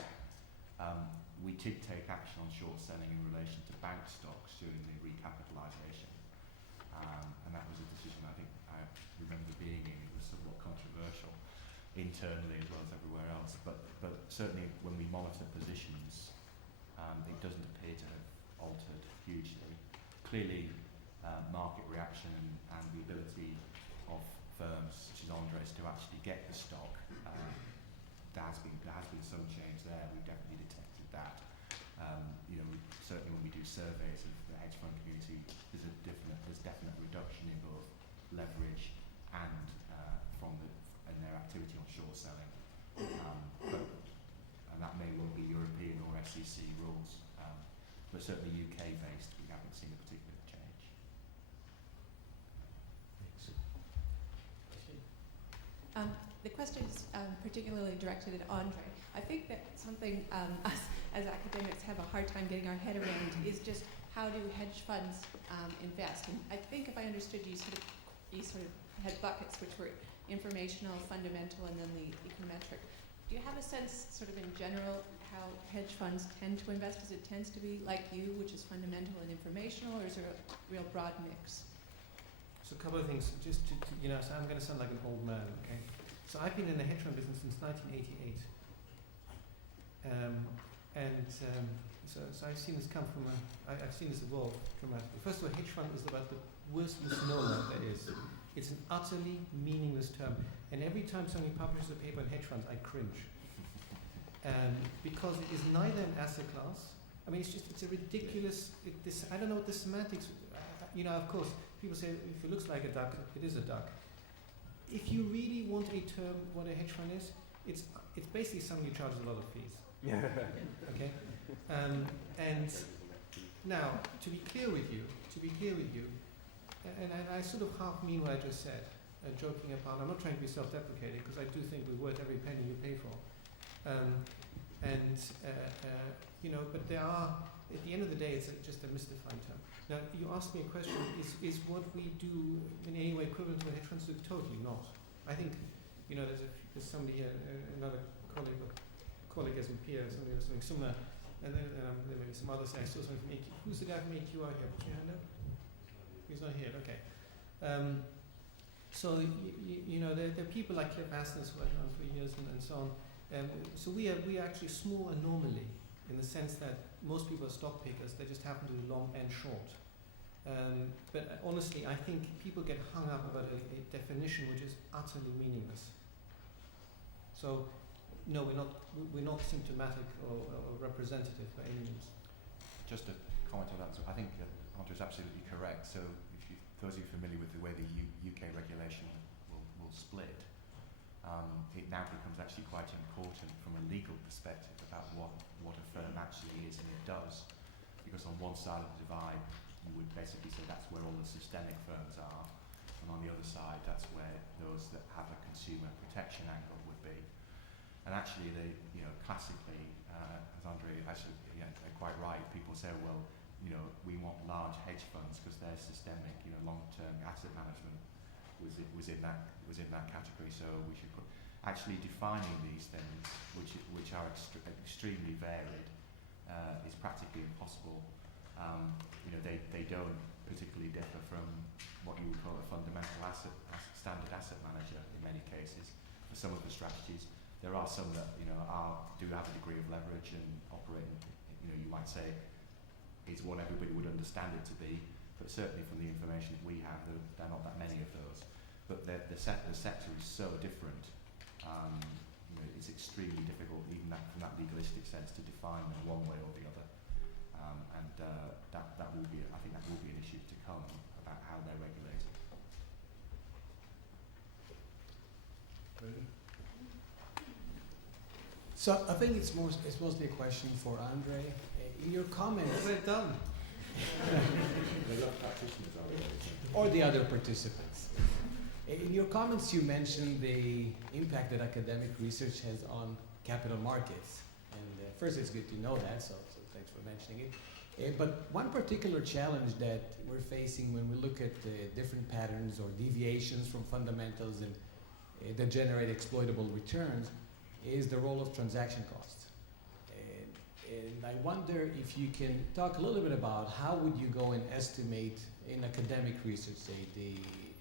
We did take action on short selling in relation to bank stocks during the recapitalisation. And that was a decision I think I remember being in. It was somewhat controversial internally as well as everywhere else. But certainly when we monitor positions, it doesn't appear to have altered hugely. Clearly, market reaction and the ability of firms such as Andres to actually get the stock, there has been some change there. We've definitely detected that. Certainly when we do surveys of the hedge fund community, there's definite reduction in both leverage and in their activity on short selling. And that may well be European or SEC rules, but certainly UK based, we haven't seen a particular change. The question is particularly directed at Andre. I think that something us as academics have a hard time getting our head around is just how do hedge funds invest. And I think if I understood you sort of had buckets which were informational, fundamental, and then the econometric. Do you have a sense sort of in general how hedge funds tend to invest? Because it tends to be like you, which is fundamental and informational, or is there a real broad mix? So a couple of things, just to so I'm going to sound like an old man, okay? So I've been in the hedge fund business since 1988. So I've seen this come from I've seen this evolve dramatically. First of all, hedge fund is about the worst misnomer there is. It's an utterly meaningless term. And every time somebody publishes a paper on hedge funds, I cringe. Because it is neither an asset class. I mean, it's a ridiculous, I don't know what the semantics, of course, people say if it looks like a duck, it is a duck. If you really want a term, what a hedge fund is, it's basically somebody who charges a lot of fees. Okay? And now, to be clear with you, and I sort of half mean what I just said, joking apart. I'm not trying to be self-deprecating because I do think we're worth every penny you pay for. But there are, at the end of the day, it's just a mystifying term. Now, you asked me a question, is what we do in any way equivalent to a hedge fund? Totally not. I think, there's somebody here, another colleague of colleague as Pierre, somebody else doing similar, and then there may be some others. I saw something from AQ. Who's the guy from AQR here? Put your hand up. He's not here. Okay. So you know, there are people like Cliff Asness who I've known for years and so on. So we are actually a small anomaly in the sense that most people are stock pickers. They just happen to do long and short. But honestly, I think people get hung up about a definition which is utterly meaningless. So, no, we're not symptomatic or representative by any means. Just to comment on that, so I think Andre's absolutely correct. So, those of you familiar with the way the UK regulation will split, it now becomes actually quite important from a legal perspective about what a firm actually is and it does. Because on one side of the divide, you would basically say that's where all the systemic firms are, and on the other side, that's where those that have a consumer protection angle would be. And actually, classically, as Andre actually, they're quite right. People say, well, we want large hedge funds because they're systemic. Long-term asset management was in that category. So we should put actually defining these things, which are extremely varied, is practically impossible. They don't particularly differ from what you would call a fundamental standard asset manager in many cases. For some of the strategies, there are some that do have a degree of leverage and operate. You might say is what everybody would understand it to be, but certainly from the information that we have, there are not that many of those. But the sector is so different. It's extremely difficult, even from that legalistic sense, to define them one way or the other. That will be, I think, that will be an issue to come about how they're regulated. So I think it's mostly a question for Andre. In your comments, We're done. or the other participants. In your comments, you mentioned the impact that academic research has on capital markets. And first, it's good to know that, so thanks for mentioning it. But one particular challenge that we're facing when we look at different patterns or deviations from fundamentals and that generate exploitable returns is the role of transaction costs. And I wonder if you can talk a little bit about how would you go and estimate in academic research, say, the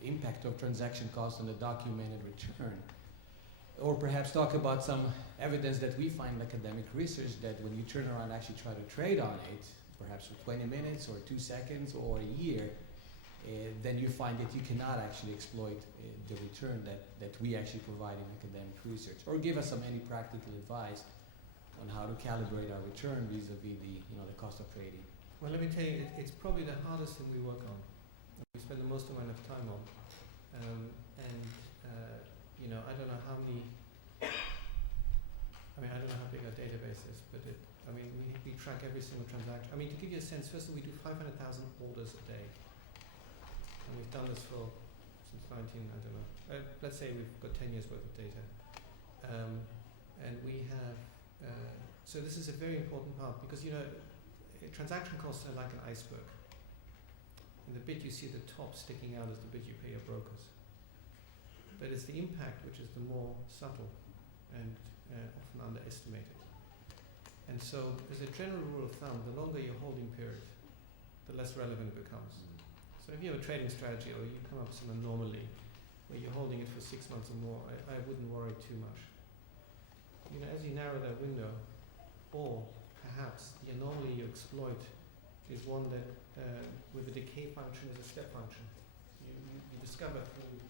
impact of transaction costs on the documented return, or perhaps talk about some evidence that we find in academic research that when you turn around and actually try to trade on it, perhaps for 20 minutes or 2 seconds or a year, then you find that you cannot actually exploit the return that we actually provide in academic research. Or give us any practical advice on how to calibrate our return vis-a-vis the cost of trading. Well, let me tell you, it's probably the hardest thing we work on. We spend the most amount of time on. I don't know how many, I don't know how big our database is, but we track every single transaction. To give you a sense, first of all, we do 500,000 orders a day. And we've done this since let's say we've got 10 years worth of data. And we have, so this is a very important part because, transaction costs are like an iceberg. And the bit you see at the top sticking out is the bit you pay your brokers. But it's the impact which is the more subtle and often underestimated. And so, as a general rule of thumb, the longer your holding period, the less relevant it becomes. So if you have a trading strategy or you come up with some anomaly where you're holding it for 6 months or more, I wouldn't worry too much. As you narrow that window, or perhaps the anomaly you exploit is one that with a decay function is a step function. You discover through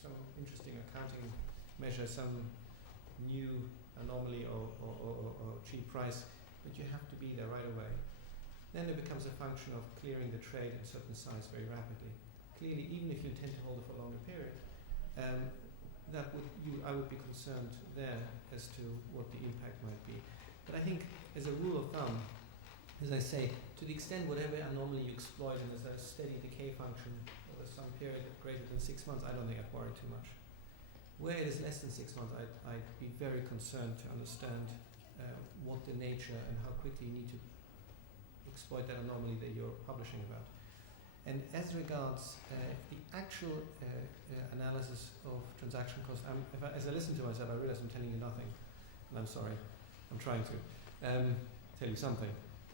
some interesting accounting measure some new anomaly or cheap price, but you have to be there right away. Then it becomes a function of clearing the trade in a certain size very rapidly. Clearly, even if you intend to hold it for a longer period, I would be concerned there as to what the impact might be. But I think, as a rule of thumb, as I say, to the extent whatever anomaly you exploit and there's a steady decay function over some period greater than 6 months, I don't think I'd worry too much. Where it is less than 6 months, I'd be very concerned to understand what the nature and how quickly you need to exploit that anomaly that you're publishing about. And as regards the actual analysis of transaction costs, as I listen to myself, I realize I'm telling you nothing. And I'm sorry, I'm trying to tell you something.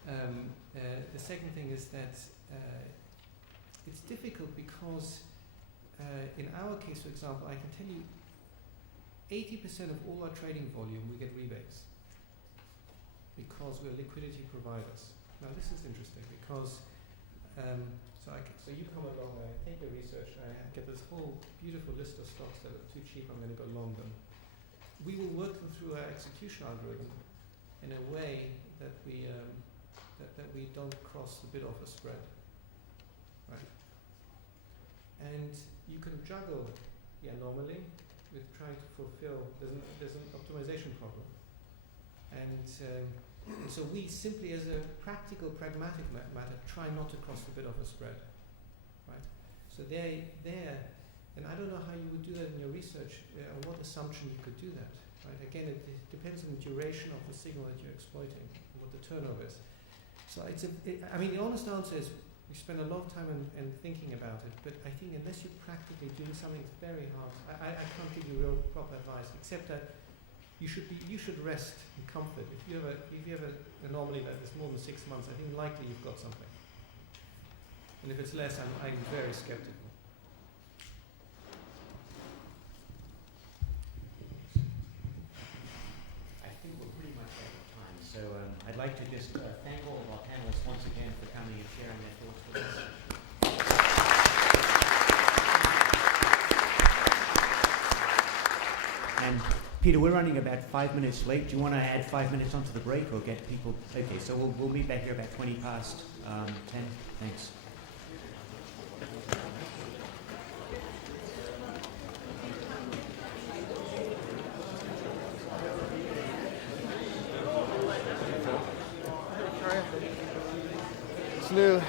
The second thing is that it's difficult because in our case, for example, I can tell you 80% of all our trading volume we get rebates because we're liquidity providers. Now this is interesting because so you come along and I take your research and I get this whole beautiful list of stocks that are too cheap, I'm going to go long them. We will work them through our execution algorithm in a way that we don't cross the bid-offer spread, right? And you can juggle the anomaly with trying to fulfill. There's an optimization problem, and so we simply, as a practical, pragmatic matter, try not to cross the bid-offer spread, right? So there, and I don't know how you would do that in your research, on what assumption you could do that, right? Again, it depends on the duration of the signal that you're exploiting, and what the turnover is. So I mean, the honest answer is we spend a lot of time and thinking about it, but I think unless you're practically doing something that's very hard, I can't give you real proper advice, except that you should rest in comfort. If you have an anomaly that is more than 6 months, I think likely you've got something. And if it's less, I'm very skeptical. I think we're pretty much out of time, so I'd like to just thank all of our panelists once again for coming and sharing their thoughts with us. And Peter, we're running about 5 minutes late. Do you want to add 5 minutes onto the break or get people? Okay, so we'll meet back here about 20 past 10. Thanks. It's Lou.